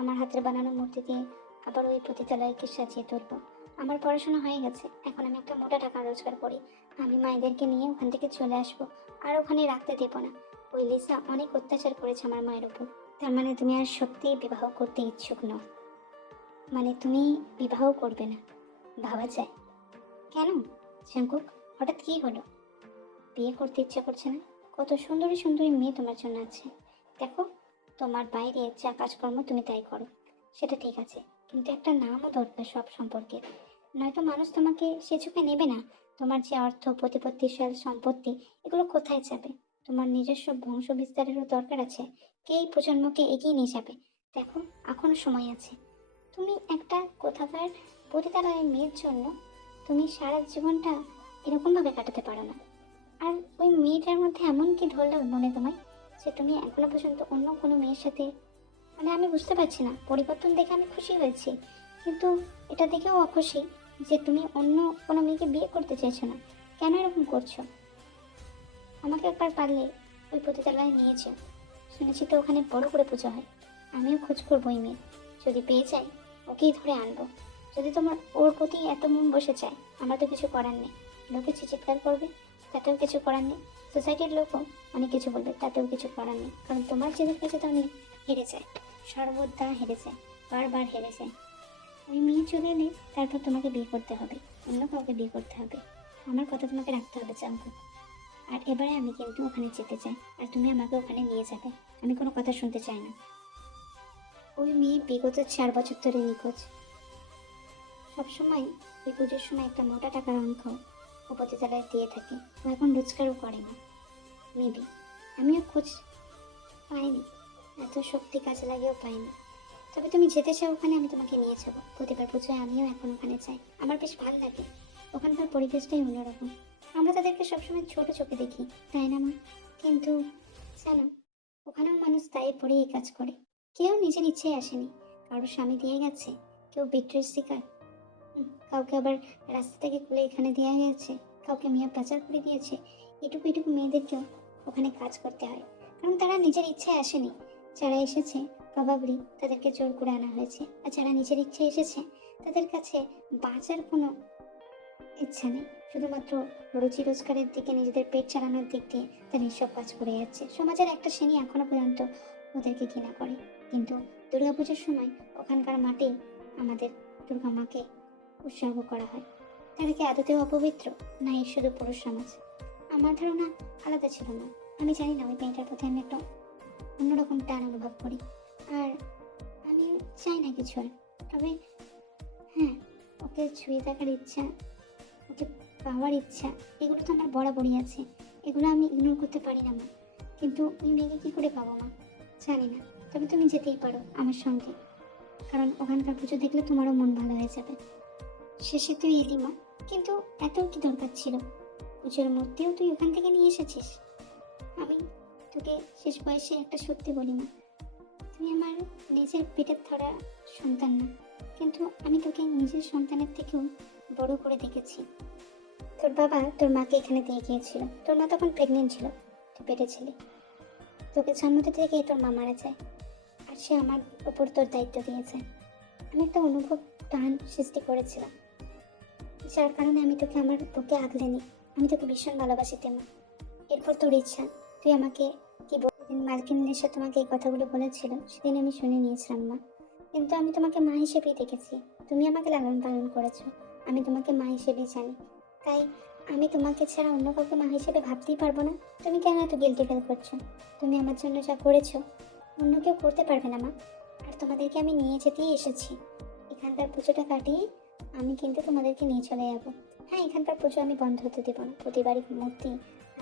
আমার হাতের বানানো মূর্তি দিয়ে আবার ওই পতিতালয়কে সাজিয়ে তুলব। আমার পড়াশোনা হয়ে গেছে, এখন আমি একটা মোটা টাকা রোজগার করি। আমি মায়েদেরকে নিয়ে ওখান থেকে চলে আসব, আর ওখানে রাখতে দেবো না। ওই লিসা অনেক অত্যাচার করেছে আমার মায়ের উপর। তার মানে তুমি আর সত্যিই বিবাহ করতে ইচ্ছুক নও? মানে তুমি বিবাহ করবে না? ভাবা যায়? কেন জাঙ্কুক, হঠাৎ কি হলো? বিয়ে করতে ইচ্ছা করছে না? কত সুন্দরী সুন্দরী মেয়ে তোমার জন্য আছে। দেখো, তোমার বাইরে যা কাজকর্ম তুমি তাই করো, সেটা ঠিক আছে, কিন্তু একটা নামও দরকার সব সম্পর্কে, নয়তো মানুষ তোমাকে সে চোখে নেবে না। তোমার যে অর্থ প্রতিপত্তিশাল সম্পত্তি, এগুলো কোথায় যাবে? তোমার নিজস্ব বংশ বিস্তারেরও দরকার আছে, কে এই প্রজন্মকে এগিয়ে নিয়ে যাবে? দেখো, এখনো সময় আছে। তুমি একটা কোথাকার পতিতালয়ের মেয়ের জন্য তুমি সারা জীবনটা এরকমভাবে কাটাতে পারো না। আর ওই মেয়েটার মধ্যে এমন কি ধরলো মনে তোমায় যে তুমি এখনো পর্যন্ত অন্য কোনো মেয়ের সাথে, মানে আমি বুঝতে পারছি না। পরিবর্তন দেখে আমি খুশি হয়েছি, কিন্তু এটা দেখেও অখুশি যে তুমি অন্য কোনো মেয়েকে বিয়ে করতে চাইছো না। কেন এরকম করছো? আমাকে একবার পারলে ওই পতিতালয়ে নিয়ে যেও, শুনেছি তো ওখানে বড় করে পুজো হয়। আমিও খোঁজ করবো ওই মেয়ে, যদি পেয়ে যাই ওকেই ধরে আনবো। যদি তোমার ওর প্রতি এত মন বসে যায়, আমার তো কিছু করার নেই। লোকে চিৎকার করবে, তাতেও কিছু করার নেই। সোসাইটির লোকও অনেক কিছু বলবে, তাতেও কিছু করার নেই। কারণ তোমার জেদের কাছে তো আমি হেরে যায়, সর্বদা হেরে যায়, বারবার হেরে যায়। ওই মেয়ে চলে এলে তারপর তোমাকে বিয়ে করতে হবে, অন্য কাউকে বিয়ে করতে হবে। আমার কথা তোমাকে রাখতে হবে চাঙ্কু। আর এবারে আমি কিন্তু ওখানে যেতে চাই, আর তুমি আমাকে ওখানে নিয়ে যাবে। আমি কোনো কথা শুনতে চাই না। ওই মেয়ে বিগত 4 বছর ধরে নিখোঁজ। সবসময় এই পুজোর সময় একটা মোটা টাকার অঙ্ক ও পতিতালয়ে দিয়ে থাকে। ও এখন রোজগারও করে না। মেবি আমিও খোঁজ পাইনি, এত শক্তি কাজে লাগেও পাইনি। তবে তুমি যেতে চাও ওখানে, আমি তোমাকে নিয়ে যাবো। প্রতিবার পুজোয় আমিও এখন ওখানে যাই, আমার বেশ ভালো লাগে। ওখানকার পরিবেশটাই অন্যরকম। আমরা তাদেরকে সবসময় ছোট চোখে দেখি, তাই না মা? কিন্তু জানো, ওখানেও মানুষ দায়ে পড়ে এই কাজ করে। কেউ নিজের ইচ্ছায় আসেনি, কারো স্বামী দিয়ে গেছে, কেউ বিক্রির শিকার, কাউকে আবার রাস্তা থেকে খুলে এখানে দেওয়া গেছে, কাউকে মেয়ে পাচার করে দিয়েছে। এটুকু এটুকু মেয়েদেরকেও ওখানে কাজ করতে হয়, কারণ তারা নিজের ইচ্ছায় আসেনি। যারা এসেছে প্রবাবলি তাদেরকে জোর করে আনা হয়েছে, আর যারা নিজের ইচ্ছায় এসেছে তাদের কাছে বাঁচার কোনো ইচ্ছা নেই। শুধুমাত্র রুচি রোজগারের দিকে, নিজেদের পেট চালানোর দিক দিয়ে তারা এইসব কাজ করে যাচ্ছে। সমাজের একটা শ্রেণী এখনো পর্যন্ত ওদেরকে ঘৃণা করে। কিন্তু দুর্গাপুজোর সময় ওখানকার মাঠে আমাদের দুর্গা মাকে উৎসর্গ করা হয়। তারা কি আদতেও অপবিত্র, না এই শুধু পুরুষ সমাজ? আমার ধারণা আলাদা ছিল না। আমি জানি না, ওই মেয়েটার প্রতি আমি একটা অন্যরকম টান অনুভব করি, আর আমি চাই না কিছু আর। তবে হ্যাঁ, ওকে ছুঁয়ে দেখার ইচ্ছা, ওকে পাওয়ার ইচ্ছা, এগুলো তো আমার বরাবরই আছে। এগুলো আমি ইগনোর করতে পারি না মা। কিন্তু ওই মেয়েকে কী করে পাবো মা, জানি না। তবে তুমি যেতেই পারো আমার সঙ্গে, কারণ ওখানকার পুজো দেখলে তোমারও মন ভালো হয়ে যাবে। শেষে তুই এলি মা, কিন্তু এত কি দরকার ছিল? পুজোর মধ্যেও তুই ওখান থেকে নিয়ে এসেছিস। আমি তোকে শেষ বয়সে একটা সত্যি বলি মা, তুই আমার নিজের পেটের ধরা সন্তান না, কিন্তু আমি তোকে নিজের সন্তানের থেকেও বড় করে দেখেছি। তোর বাবা তোর মাকে এখানে দিয়ে গিয়েছিল, তোর মা তখন প্রেগনেন্ট ছিল, তুই পেটে ছিলি। তোকে জন্মতে থেকে তোর মা মারা যায়, আর সে আমার উপর তোর দায়িত্ব দিয়েছে। আমি একটা অনুভব টান সৃষ্টি করেছিলাম, যার কারণে আমি তোকে আমার বুকে আগলে নিই। আমি তোকে ভীষণ ভালোবাসি তেমা। এরপর তোর ইচ্ছা, তুই আমাকে কি বলদিন মালকিন এসে তোমাকে এই কথাগুলো বলেছিল, সেদিন আমি শুনে নিয়েছিলাম মা। কিন্তু আমি তোমাকে মা হিসেবেই দেখেছি, তুমি আমাকে লালন পালন করেছো, আমি তোমাকে মা হিসেবেই জানি। তাই আমি তোমাকে ছাড়া অন্য কাউকে মা হিসেবে ভাবতেই পারবো না। তুমি কেন এত গিল্টি ফিল করছো? তুমি আমার জন্য যা করেছো অন্য কেউ করতে পারবে না মা। আর তোমাদেরকে আমি নিয়ে যেতেই এসেছি। এখানকার পুজোটা কাটিয়ে আমি কিন্তু তোমাদেরকে নিয়ে চলে যাবো। হ্যাঁ, এখানকার পুজো আমি বন্ধ হতে দেবো না, প্রতিবারই মূর্তি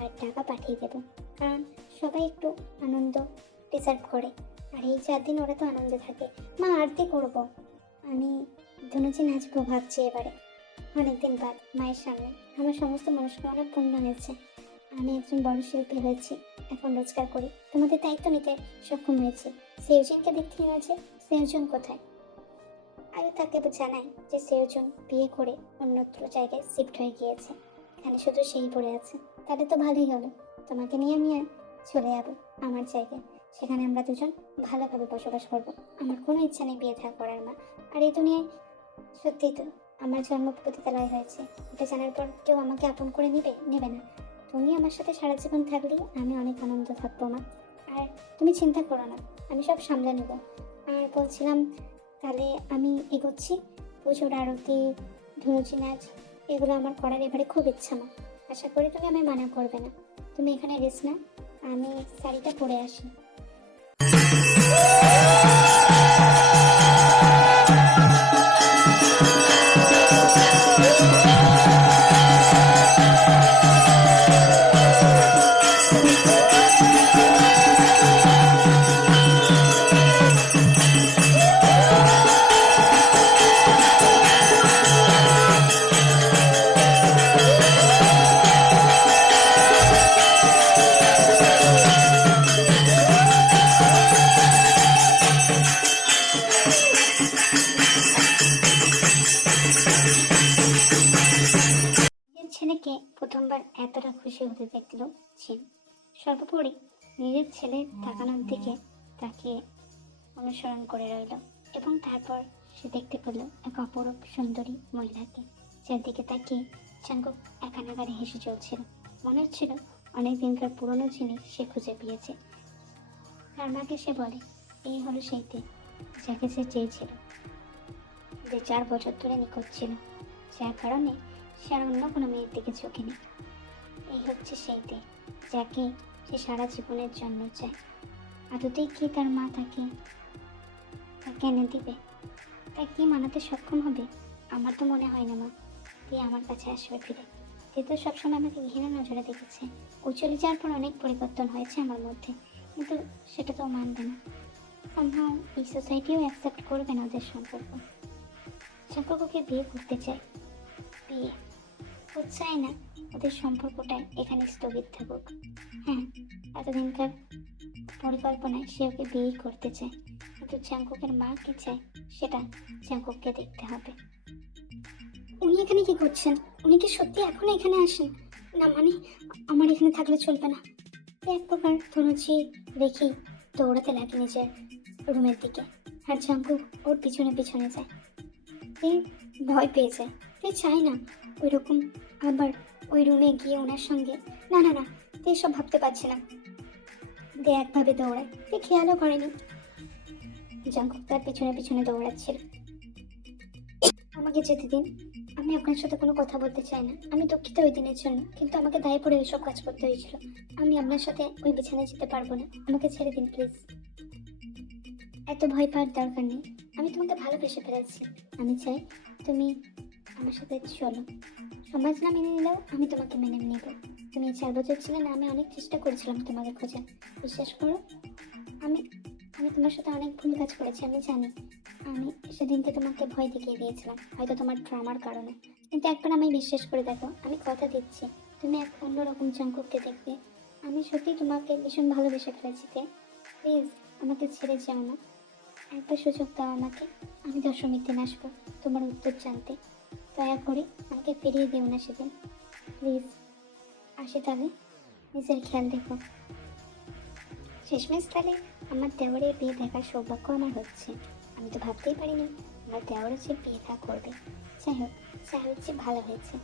আর টাকা পাঠিয়ে দেবো, কারণ সবাই একটু আনন্দ ডিজার্ভ করে। আর এই 4 দিন ওরা তো আনন্দে থাকে। মা আরতি করবো, আমি ধনুচি নাচবো ভাবছি এবারে, অনেকদিন বাদ মায়ের সামনে। আমার সমস্ত মনস্কামনা পূর্ণ হয়েছে। আমি একজন বড় শিল্পী হয়েছি, এখন রোজগার করি, তোমাদের দায়িত্ব নিতে সক্ষম হয়েছি। সেউজনকে দেখতে আছে, সেউজন কোথায়? আমি তাকে জানাই যে সেউজন বিয়ে করে অন্যত্র জায়গায় শিফট হয়ে গিয়েছে, এখানে শুধু সেই পড়ে আছে। তাহলে তো ভালোই হলো, তোমাকে নিয়ে আমি আর চলে যাবো আমার জায়গায়, সেখানে আমরা দুজন ভালোভাবে বসবাস করব। আমার কোনো ইচ্ছা নেই বিয়ে থা করার মা। আর এই দুনিয়ায় সত্যিই তো আমার জন্ম পতিতালয় হয়েছে, এটা জানার পর কেউ আমাকে আপন করে নেবে না। তুমি আমার সাথে সারা জীবন থাকলেই আমি অনেক আনন্দ থাকবো মা। আর তুমি চিন্তা করো না, আমি সব সামলে নেব। আর বলছিলাম, তাহলে আমি এগোচ্ছি। পুজোর আরতি, ধনুচি নাচ এগুলো আমার করার এবারে খুব ইচ্ছা মা। আশা করি তুমি আমি মানা করবে না। তুমি এখানে রেস্ট না, আমি শাড়িটা পরে আসি। নিজের ছেলেকে প্রথমবার এতটা খুশি হতে দেখলো চিন। সর্বোপরি নিজের ছেলের তাকানোর দিকে তাকিয়ে অনুসরণ করে রইল, এবং তারপর সে দেখতে পেল এক অপরূপ সুন্দরী মহিলাকে, যার দিকে তাকিয়ে চাঙ্কুক একা নাগারে হেসে চলছিল। মনে হচ্ছিল অনেক দিনকার পুরনো জিনিস সে খুঁজে পেয়েছে। তার মাকে সে বলে, এই হলো সেই দিন যাকে সে চেয়েছিল, যে 4 বছর ধরে নিখোঁজ ছিল, যার কারণে সে আর অন্য কোনো মেয়ের দিকে চোখেনি। এই হচ্ছে সেই দিন যাকে সে সারা জীবনের জন্য চায়। আদতেই কি তার মা তাকে আমাকে এনে দিবে, তা কি মানাতে সক্ষম হবে? আমার তো মনে হয় না মা তে আমার কাছে আসবে ফিরে। তে তো সবসময় আমাকে ঘৃণা নজরে দেখেছে। ও চলে যাওয়ার পর অনেক পরিবর্তন হয়েছে আমার মধ্যে, কিন্তু সেটা তো ও মানবে না। সামহাও এই সোসাইটিও অ্যাকসেপ্ট করবে না ওদের সম্পর্ককে বিয়ে করতে চায়। বিয়ে ও চায় না ওদের সম্পর্কটা এখানে স্থগিত থাকুক। হ্যাঁ, এতদিনকার পরিকল্পনায় সে ওকে বিয়ে করতে চায়, কিন্তু জাঙ্কুকের মা কি চায় সেটা জাঙ্কুককে দেখতে হবে। উনি এখানে কি করছেন? উনি কি সত্যি এখনো এখানে আসেন? না মানে আমার এখানে থাকলে চলবে না। এক প্রকার ধনুচি রেখে দৌড়াতে লাগে নিজের রুমের দিকে, আর জাঙ্কুক ওর পিছনে পিছনে যায়। তে ভয় পেয়ে যায়, তে চায় না ওই রকম আবার ওই রুমে গিয়ে ওনার সঙ্গে। না না না, তে এসব ভাবতে পারছে না। তে একভাবে দৌড়ায়, তে খেয়ালও করেনি জাঙ্কুক তার পিছনে পিছনে দৌড়াচ্ছিল। আমাকে যেতে দিন, আমি আপনার সাথে কোনো কথা বলতে চাই না। আমি দুঃখিত ওই দিনের জন্য, কিন্তু আমাকে দায়ে পড়ে ওইসব কাজ করতে হয়েছিল। আমি আপনার সাথে ওই বিছানায় যেতে পারবো না, আমাকে ছেড়ে দিন প্লিজ। এত ভয় পাওয়ার দরকার নেই, আমি তোমাকে ভালোবেসে ফেলেছি। আমি চাই তুমি আমার সাথে চলো। সমাজ না মেনে নিলেও আমি তোমাকে মেনে নেব। তুমি 4 বছর ছিলে না, আমি অনেক চেষ্টা করেছিলাম তোমাকে খোঁজার। বিশ্বাস করো, আমি আমি তোমার সাথে অনেক ভুল কাজ করেছি, আমি জানি। আমি সেদিনকে তোমাকে ভয় দেখিয়ে দিয়েছিলাম, হয়তো তোমার ড্রামার কারণে। কিন্তু একবার আমি বিশ্বাস করে দেখো, আমি কথা দিচ্ছি তুমি এক অন্যরকম জাঙ্কুককে দেখবে। আমি সত্যি তোমাকে ভীষণ ভালোবেসে ফেলেছি। প্লিজ আমাকে ছেড়ে যেও না, একটা সুযোগ দাও আমাকে। আমি 10ম দিন আসবো তোমার উত্তর জানতে। দয়া করে আমাকে ফিরিয়ে দিও না সেদিন, প্লিজ। আসি তাহলে, নিজের খেয়াল রেখো। শেষমেশ তাহলে আমার দেওরের বিয়ে দেখার সৌভাগ্য আমার হচ্ছে। আমি তো ভাবতেই পারিনি আমার দেওর যে বিয়েটা করবে। যাই হোক, যা হচ্ছে ভালো হয়েছে।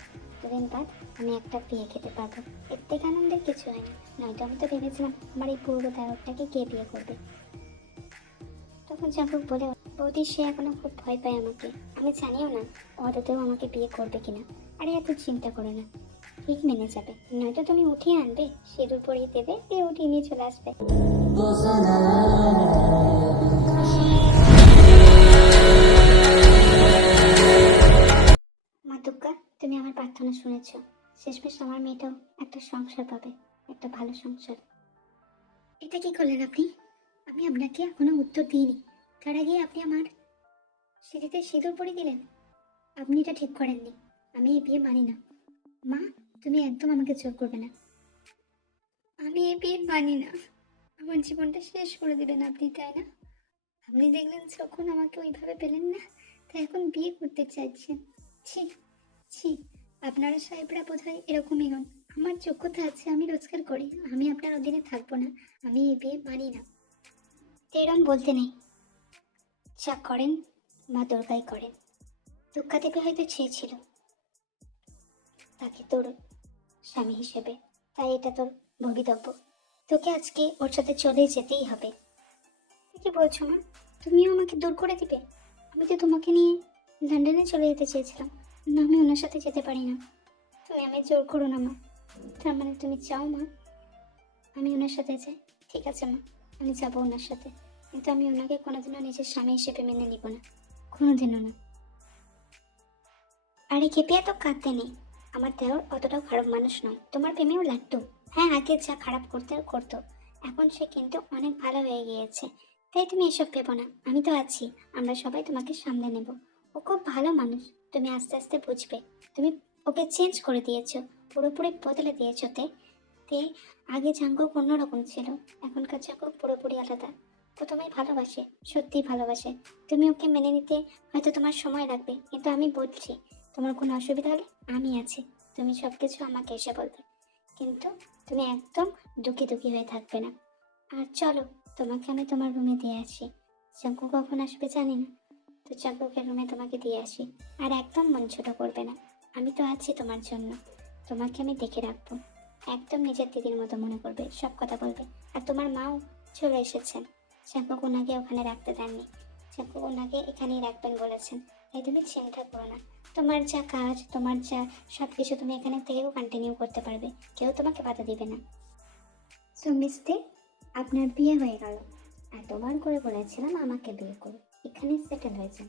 2 দিন বাদ আমি একটা বিয়ে খেতে পারবো, এর থেকে আনন্দের কিছু হয় না। নয়তো আমি তো ভেবেছিলাম আমার এই পুরো দেওরটাকে কে বিয়ে করবে। তখন জাঙ্কুক বলে, বৌদি সে এখনো খুব ভয় পায় আমাকে। আমি জানিও না আদতেও আমাকে বিয়ে করবে কিনা। আরে এত চিন্তা করো না, ঠিক মেনে যাবে। নয়তো তুমি উঠিয়ে আনবে, সিঁদুর পরিয়ে দেবে, দিয়ে উঠিয়ে নিয়ে চলে আসবে। মা দুর্গা, তুমি আমার প্রার্থনা শুনেছ। শেষমেশ আমার মেয়েটাও একটা সংসার পাবে, একটা ভালো সংসার। এটা কি করলেন আপনি? আমি আপনাকে এখনো উত্তর দিইনি, তার আগে আপনি আমার সিঁড়িতে সিঁদুর পরিয়ে দিলেন। আপনি এটা ঠিক করেননি। আমি এই বিয়ে মানি না। মা, তুমি একদম আমাকে জোর করবে না। আমি এই বিয়ে মানি না। আমার জীবনটা শেষ করে দেবেন আপনি, তাই না? আপনি দেখলেন যখন আমাকে ওইভাবে পেলেন না, তাই এখন বিয়ে করতে চাইছেন। ছি ছি, আপনারা সাহেবরা বোধহয় এরকমই হন। আমার যোগ্যতা আছে, আমি রোজগার করি, আমি আপনার অধীনে থাকবো না। আমি এই বিয়ে মানি না। এরম বলতে নেই, যা করেন মা দুর্গাই করেন। দুর্গা দেবী হয়তো চেয়েছিল তাকে তোর স্বামী হিসেবে, তাই এটা তোর ভবিতব্য। তোকে আজকে ওর সাথে চলে যেতেই হবে। কি বলছো মা? তুমিও আমাকে দূর করে দিবে? আমি তো তোমাকে নিয়ে লন্ডনে চলে যেতে চেয়েছিলাম। না, আমি ওনার সাথে যেতে পারি না। তুমি আমি জোর করো না মা। তার মানে তুমি চাও মা আমি ওনার সাথে যাই? ঠিক আছে মা, আমি যাবো ওনার সাথে, কিন্তু আমি ওনাকে কোনোদিনও নিজের স্বামী হিসেবে মেনে নিব না, কোনোদিনও না। আরে খেপিয়া তো কাঁদতে নেই, আমার দেওর অতটাও খারাপ মানুষ নয়, তোমার প্রেমেও লাগতো। হ্যাঁ, আগে যা খারাপ করতে করতো, এখন সে কিন্তু অনেক ভালো হয়ে গিয়েছে। তাই তুমি এসব ভেবো না, আমি তো আছি, আমরা সবাই তোমাকে সামলে নেব। ও খুব ভালো মানুষ, তুমি আস্তে আস্তে বুঝবে। তুমি ওকে চেঞ্জ করে দিয়েছো, পুরোপুরি বদলে দিয়েছো। তে তে আগে জাঙ্কুক অন্যরকম ছিল, এখনকার জাঙ্কুক পুরোপুরি আলাদা। ও তোমায় ভালোবাসে, সত্যিই ভালোবাসে। তুমি ওকে মেনে নিতে হয়তো তোমার সময় লাগবে, কিন্তু আমি বলছি তোমার কোনো অসুবিধা হলে আমি আছি, তুমি সব কিছু আমাকে এসে বলবে। কিন্তু তুমি একদম দুঃখী দুঃখী হয়ে থাকবে না। আর চলো, তোমাকে আমি তোমার রুমে দিয়ে আসি। চাঙ্কু কখন আসবে জানি না, তো চাঙ্কুকে রুমে তোমাকে দিয়ে আসি। আর একদম মন ছোট করবে না, আমি তো আছি তোমার জন্য। তোমাকে আমি দেখে রাখবো, একদম নিজের দিদির মতো মনে করবে, সব কথা বলবে। আর তোমার মাও চলে এসেছেন, চাঙ্কু ওনাকে ওখানে রাখতে দেননি, চাঙ্কু ওনাকে এখানেই রাখবেন বলেছেন। তাই তুমি চিন্তা করো না, তোমার যা কাজ, তোমার যা সব কিছু তুমি এখানে থেকেও কন্টিনিউ করতে পারবে, কেউ তোমাকে বাধা দিবে না। সো মিস্তে, আপনার বিয়ে হয়ে গেল। এতবার করে বলেছিলাম আমাকে বিয়ে করো, এখানে সেটেল হয়েছেন,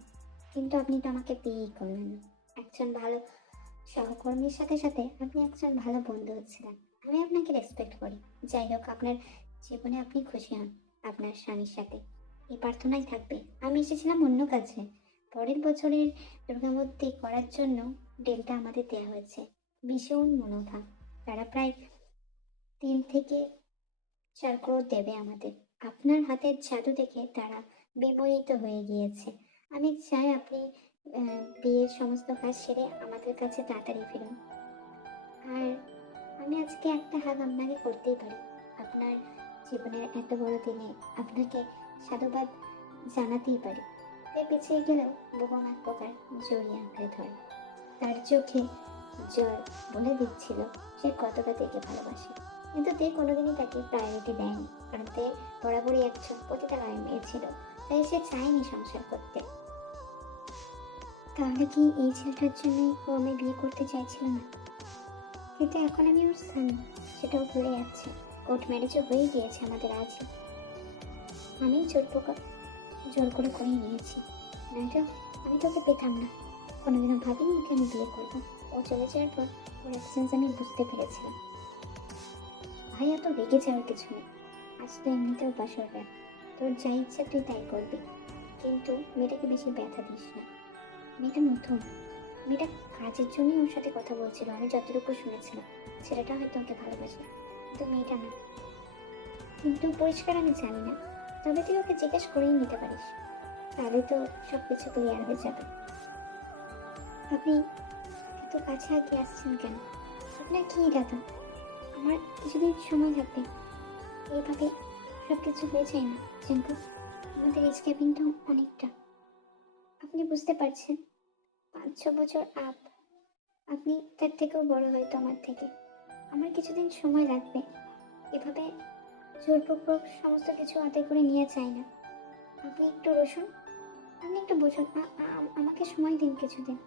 কিন্তু আপনি তো আমাকে বিয়েই করলেন না। একজন ভালো সহকর্মীর সাথে সাথে আপনি একজন ভালো বন্ধু ছিলেন। আমি আপনাকে রেসপেক্ট করি। যাই হোক, আপনার জীবনে আপনি খুশি হন আপনার স্বামীর সাথে, এই প্রার্থনাই থাকবে। আমি এসেছিলাম অন্য কাছে। পরের বছরের দুর্গামূর্তি করার জন্য ডেলটা আমাদের দেওয়া হয়েছে ভীষণ মুনাফা। তারা প্রায় 3 থেকে 4 crore দেবে আমাদের। আপনার হাতের জাদু দেখে তারা বিমোহিত হয়ে গিয়েছে। আমি চাই আপনি বিয়ের সমস্ত কাজ সেরে আমাদের কাছে তাড়াতাড়ি ফিরুন। আর আমি আজকে একটা হাত আপনাকে করতেই পারি। আপনার জীবনের এত বড় দিনে আপনাকে সাধুবাদ জানাতেই পারি। সে পিছিয়ে গেলেও বোন এক প্রকার জড়িয়ে আঁকড়ে ধরে। তার চোখে জল বলে দিচ্ছিল সে কতটা তাকে ভালোবাসে, কিন্তু তে কোনোদিনই তাকে প্রায়োরিটি দেয়নি, কারণ তে বরাবরই একজন পতিতালয়ের মেয়ে ছিল। তাই সে চায়নি সংসার করতে। তাহলে কি এই ছেলেটার জন্যই ও আমি বিয়ে করতে চাইছিল না? কিন্তু এখন আমি ওর স্বামী, সেটাও ভুলে যাচ্ছে। কোর্ট ম্যারেজও হয়ে গিয়েছে আমাদের আজই। আমি জোর করে করিয়ে নিয়েছি, নয়তো আমি তোকে পেতাম না। কোনোদিনও ভাবিনি ওকে আমি বিয়ে করবো। ও চলে যাওয়ার পর ওর অ্যাবসেন্স আমি বুঝতে পেরেছিলাম। ভাইয়া তো রেগে যাওয়ার কিছু নেই, আজ তো এমনিতেও বাসর রাত, তোর যা ইচ্ছা তুই তাই করবি, কিন্তু মেয়েটাকে বেশি ব্যথা দিস না। মেয়েটা নতুন, মেয়েটা কাজের জন্যই ওর সাথে কথা বলছিল, আমি যতটুকু শুনেছিলাম। ছেলেটা হয়তো ওকে ভালোবাসে, কিন্তু মেয়েটা না। কিন্তু পরিষ্কার আমি জানি না, তবে তুই ওকে জিজ্ঞেস করেই নিতে পারিস, তাহলে তো সব কিছু ক্লিয়ার হয়ে যাবে। আপনি এত কাছে আগিয়ে আসছেন কেন? আপনার কি ইরাদা? আমার কিছুদিন সময় লাগবে, এইভাবে সব কিছু হয়ে যায় না চিঙ্কু। আমাদের এজ গ্যাপিংটাও অনেকটা, আপনি বুঝতে পারছেন। 5-6 বছর আপ, আপনি তার থেকেও বড় হয়তো আমার থেকে। আমার কিছুদিন সময় লাগবে। এভাবে জোরপূর্বক সমস্ত কিছু আদায় করে নিয়ে চাই না। আপনি একটু রসুন, আপনি একটু বুঝুন। আমাকে সময় দিন কিছুদিন।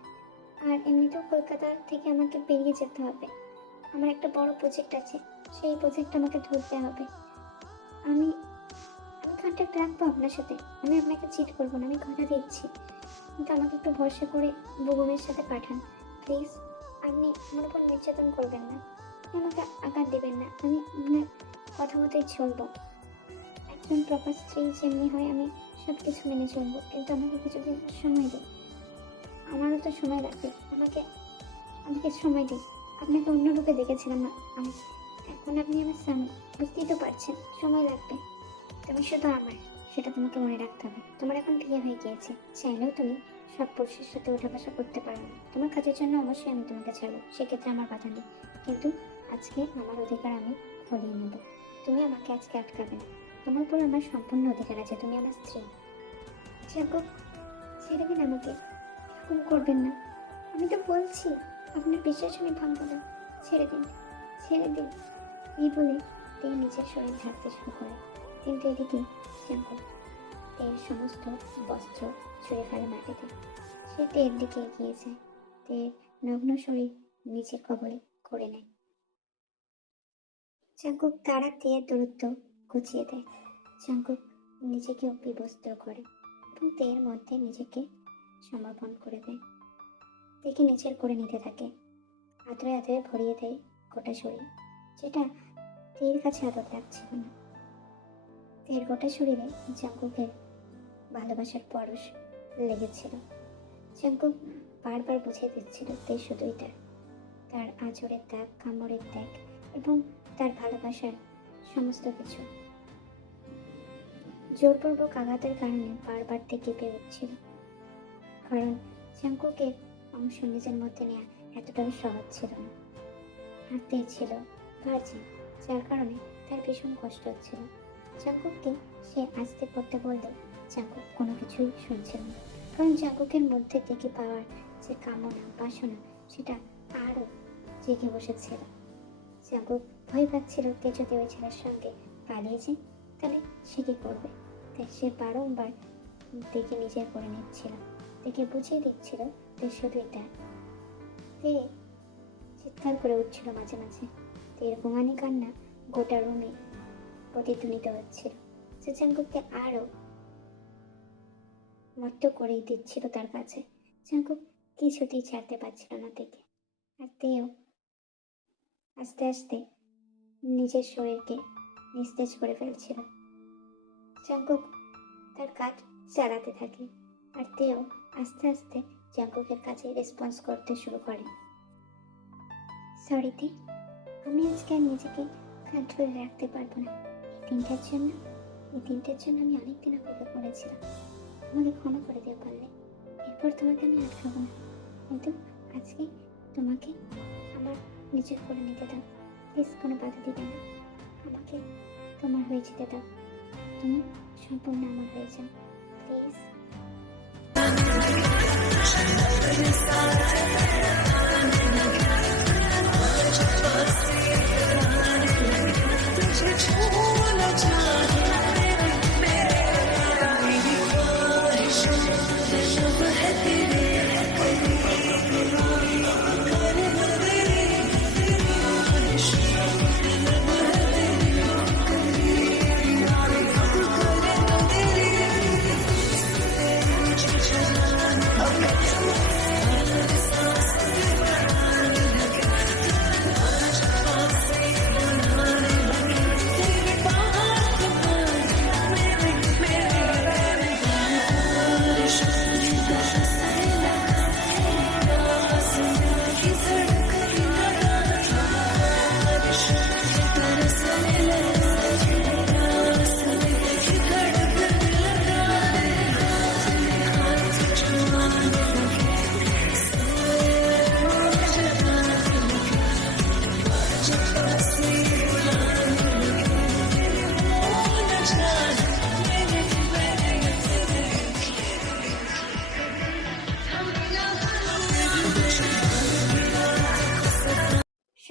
আর এমনিতেও কলকাতা থেকে আমাকে বেরিয়ে যেতে হবে। আমার একটা বড় প্রজেক্ট আছে, সেই প্রজেক্ট আমাকে ধরতে হবে। আমি আমি কন্ট্যাক্ট রাখবো আপনার সাথে, আমি আপনাকে চিট করবো না, আমি কথা দিচ্ছি। কিন্তু আমাকে একটু ভরসা করে বুবুমের সাথে পাঠান প্লিজ। আপনি আমার উপর নির্যাতন করবেন না, আপনি আমাকে আঘাত দেবেন না। আমি আপনার কথা মতোই চলবো। একজন প্রপার স্ত্রী যেমনি হয় আমি সব কিছু মেনে চলবো, কিন্তু আমাকে কিছুদিন সময় দিন। আমারও তো সময় লাগবে, আমাকে আমাকে সময় দিন। আপনাকে অন্য রূপে দেখেছিলাম না আমি, এখন আপনি আমার স্বামী, বুঝতেই তো পারছেন সময় লাগবে। তুমি শুধু আমার, সেটা তোমাকে মনে রাখতে হবে। তোমার এখন বিয়ে হয়ে গিয়েছে, চাইলেও তুমি সব পুরুষের সাথে ওঠা বসা করতে পারো না। তোমার কাজের জন্য অবশ্যই আমি তোমাকে ছাড়বো, সেক্ষেত্রে আমার বাধা নেই। কিন্তু আজকে আমার অধিকার আমি ফলিয়ে নেব, তুমি আমাকে আজকে আটকাবে না। তোমার উপর আমার সম্পূর্ণ অধিকার আছে, তুমি আমার স্ত্রী। যাকো, ছেড়ে দিন আমাকে, এরকম করবেন না। আমি তো বলছি, আপনার বিশ্বাস আমি ভাঙবো না। ছেড়ে দিন, ছেড়ে দিন। এই বলে তে নিজের শরীর ঢাকতে শুরু করে, কিন্তু এদিকে জাঙ্কু তের সমস্ত বস্ত্র ছুঁড়ে ফেলে মাটিতে। সে তের দিকে এগিয়ে যায়, তের নগ্ন শরীর নিজের কবলে করে নেয়। জাঙ্কুক তারা তের দূরত্ব ঘুচিয়ে দেয়। জাঙ্কুক নিজেকে বিবস্ত্র করে এবং তের মধ্যে নিজেকে সমর্পণ করে দেয়। তেকে নিজের করে নিতে থাকে, আদরে আদরে ভরিয়ে দেয় গোটা শরীর, যেটা তের কাছে আদর লাগছিল না। তের গোটা শরীরে জাঙ্কুকের ভালোবাসার পরশ লেগেছিল। জাঙ্কুক বারবার বুঝিয়ে দিচ্ছিল তে শুধুই তার আঁচড়ের দাগ, কামড়ের দাগ এবং তার ভালোবাসার সমস্ত কিছু। জোরপূর্বক আঘাতের কারণে বারবার তে কেঁপে উঠছিল, কারণ জাঙ্কুকের অংশ নিজের মধ্যে নেওয়া এতটাও সহজ ছিল না। আর তে ছিল ভার্জিন, যার কারণে তার ভীষণ কষ্ট হচ্ছিল। জাঙ্কুককে সে আস্তে করতে বললেও জাঙ্কুক কোনো কিছুই শুনছিল না, কারণ জাঙ্কুকের মধ্যে থেকে পাওয়ার যে কামনা বাসনা সেটা আরও জেগে বসেছিল। জাঙ্কুক ভয় পাচ্ছিল তে যদি ওই ছেলের সঙ্গে পালিয়ে যায় তাহলে সে কি করবে। তাই সে বারংবার দেখে নিজের করে নিচ্ছিল, দেখে বুঝিয়ে দিচ্ছিল তে শুধুই তার। তে চিৎকার করে উঠছিল মাঝে মাঝে, তের গোঙানি কান্না গোটা রুমে প্রতিধ্বনিত হচ্ছিল। সে জাঙ্কুককে আরও মত্ত করেই দিচ্ছিল তার কাছে। জাঙ্কুক কিছুতেই ছাড়তে পারছিল না থেকে। আর তেও আস্তে আস্তে নিজের শরীরকে নিস্তেজ করে ফেলছিল। জাঙ্কুক তার কাজ চালাতে থাকে আর তেও আস্তে আস্তে জাঙ্কুকের কাছে রেসপন্স করতে শুরু করে। সরি তে, আমি আজকে আর নিজেকে কন্ট্রোল রাখতে পারবো না। এই দিনটার জন্য আমি অনেকদিন অপেক্ষা করেছিলাম। আমাকে ক্ষমা করে দিও পারলে। এরপর তোমাকে আমি আটকাবো না। কিন্তু আজকে তোমাকে আমার নিজের করে নিতে দাও। প্লিজ কোনো বাধা দিবে না। আমাকে তোমার হয়ে যেতে দাও। তুমি সম্পূর্ণ আমার হয়ে যাও প্লিজ।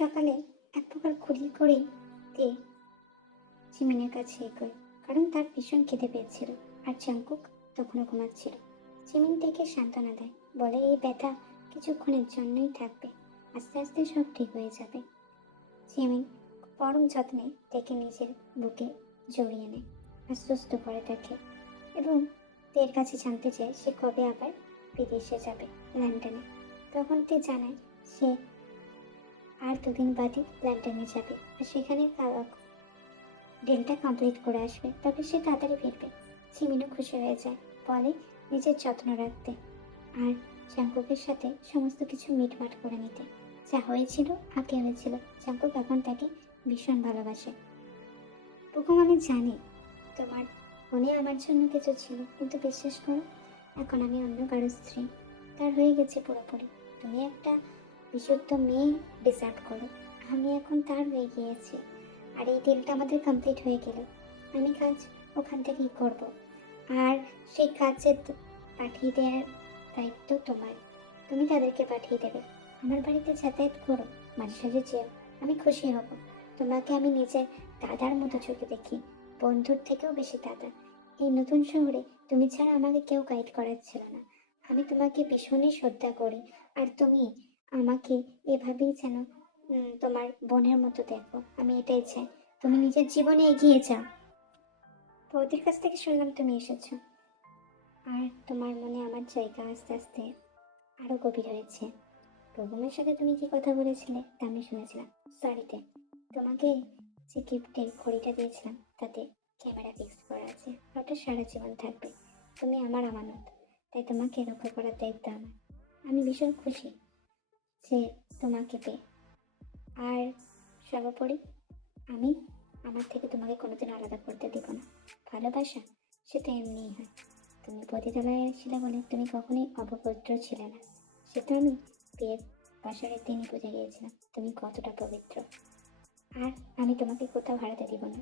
সকালে এক প্রকার খুলি করেই তে জিমিনের কাছে এগোয়, কারণ তার ভীষণ খিদে পেয়েছিল আর জাঙ্কুক তখনও ঘুমাচ্ছিল। জিমিন থেকে সান্ত্বনা দেয়, বলে এই ব্যথা কিছুক্ষণের জন্যই থাকবে, আস্তে আস্তে সব ঠিক হয়ে যাবে। জিমিন পরম যত্নে তেকে নিজের বুকে জড়িয়ে নেয়, আশ্বস্ত করে তাকে এবং তের কাছে জানতে চায় সে কবে আবার বিদেশে যাবে লন্ডনে। তখন তে জানায় সে আর 2 দিন বাদে লন্ডনে যাবে আর সেখানে ডিলটা কমপ্লিট করে আসবে, তবে সে তাড়াতাড়ি ফিরবে। জিমিনও খুশি হয়ে যায়, বলে নিজের যত্ন রাখতে আর জাঙ্কুকের সাথে সমস্ত কিছু মিটমাট করে নিতে। যা হয়েছিল আগে হয়েছিল, জাঙ্কুক এখন তাকে ভীষণ ভালোবাসে। পুকুম, আমি জানি তোমার মনে আমার জন্য কিছু ছিল, কিন্তু বিশ্বাস করো এখন আমি অন্য কারো স্ত্রী, তার হয়ে গেছে পুরোপুরি। তুমি একটা বিশুদ্ধ মেয়ে ডিসার্ভ করো, আমি এখন তার হয়ে গিয়েছি। আর এই ডিলটা আমাদের কমপ্লিট হয়ে গেল, আমি কাজ ওখান থেকেই করব আর সেই কাজের পাঠিয়ে দেওয়ার দায়িত্ব তোমার। তুমি তাদেরকে পাঠিয়ে দেবে, আমার বাড়িতে যাতায়াত করো, মাঝে সাঝে যেও, আমি খুশি হব। তোমাকে আমি নিজের দাদার মতো চোখে দেখি, বন্ধুর থেকেও বেশি দাদা। এই নতুন শহরে তুমি ছাড়া আমাকে কেউ গাইড করার ছিল না, আমি তোমাকে ভীষণই শ্রদ্ধা করি আর তুমি আমাকে এভাবেই যেন তোমার বোনের মতো দেখো, আমি এটাই চাই। তুমি নিজের জীবনে এগিয়ে যাও। বৌদির কাছ থেকে শুনলাম তুমি এসেছো আর তোমার মনে আমার জায়গা আস্তে আস্তে আরো গভীর হয়েছে। প্রথমের সাথে তুমি কি কথা বলেছিলে তা আমি শুনেছিলাম। সরিতে, তোমাকে যে গিফটের ঘড়িটা দিয়েছিলাম তাতে ক্যামেরা ফিক্স করা আছে, ওটা সারা জীবন থাকবে। তুমি আমার আমানত, তাই তোমাকে রক্ষা করার দায়িত্ব আমার। আমি ভীষণ খুশি যে তোমাকে পেয়ে। আর সর্বোপরি আমি আমার থেকে তোমাকে কোনোদিন আলাদা করতে দেব না। ভালোবাসা সেটা এমনিই হয়। তুমি পতিতালয়ে ছিলে বলে তুমি কখনোই অপবিত্র ছিলে না, সেটা আমি বিয়ের বাসরের দিনই বুঝে গিয়েছিলাম তুমি কতটা পবিত্র। আর আমি তোমাকে কোথাও হারাতে দিব না।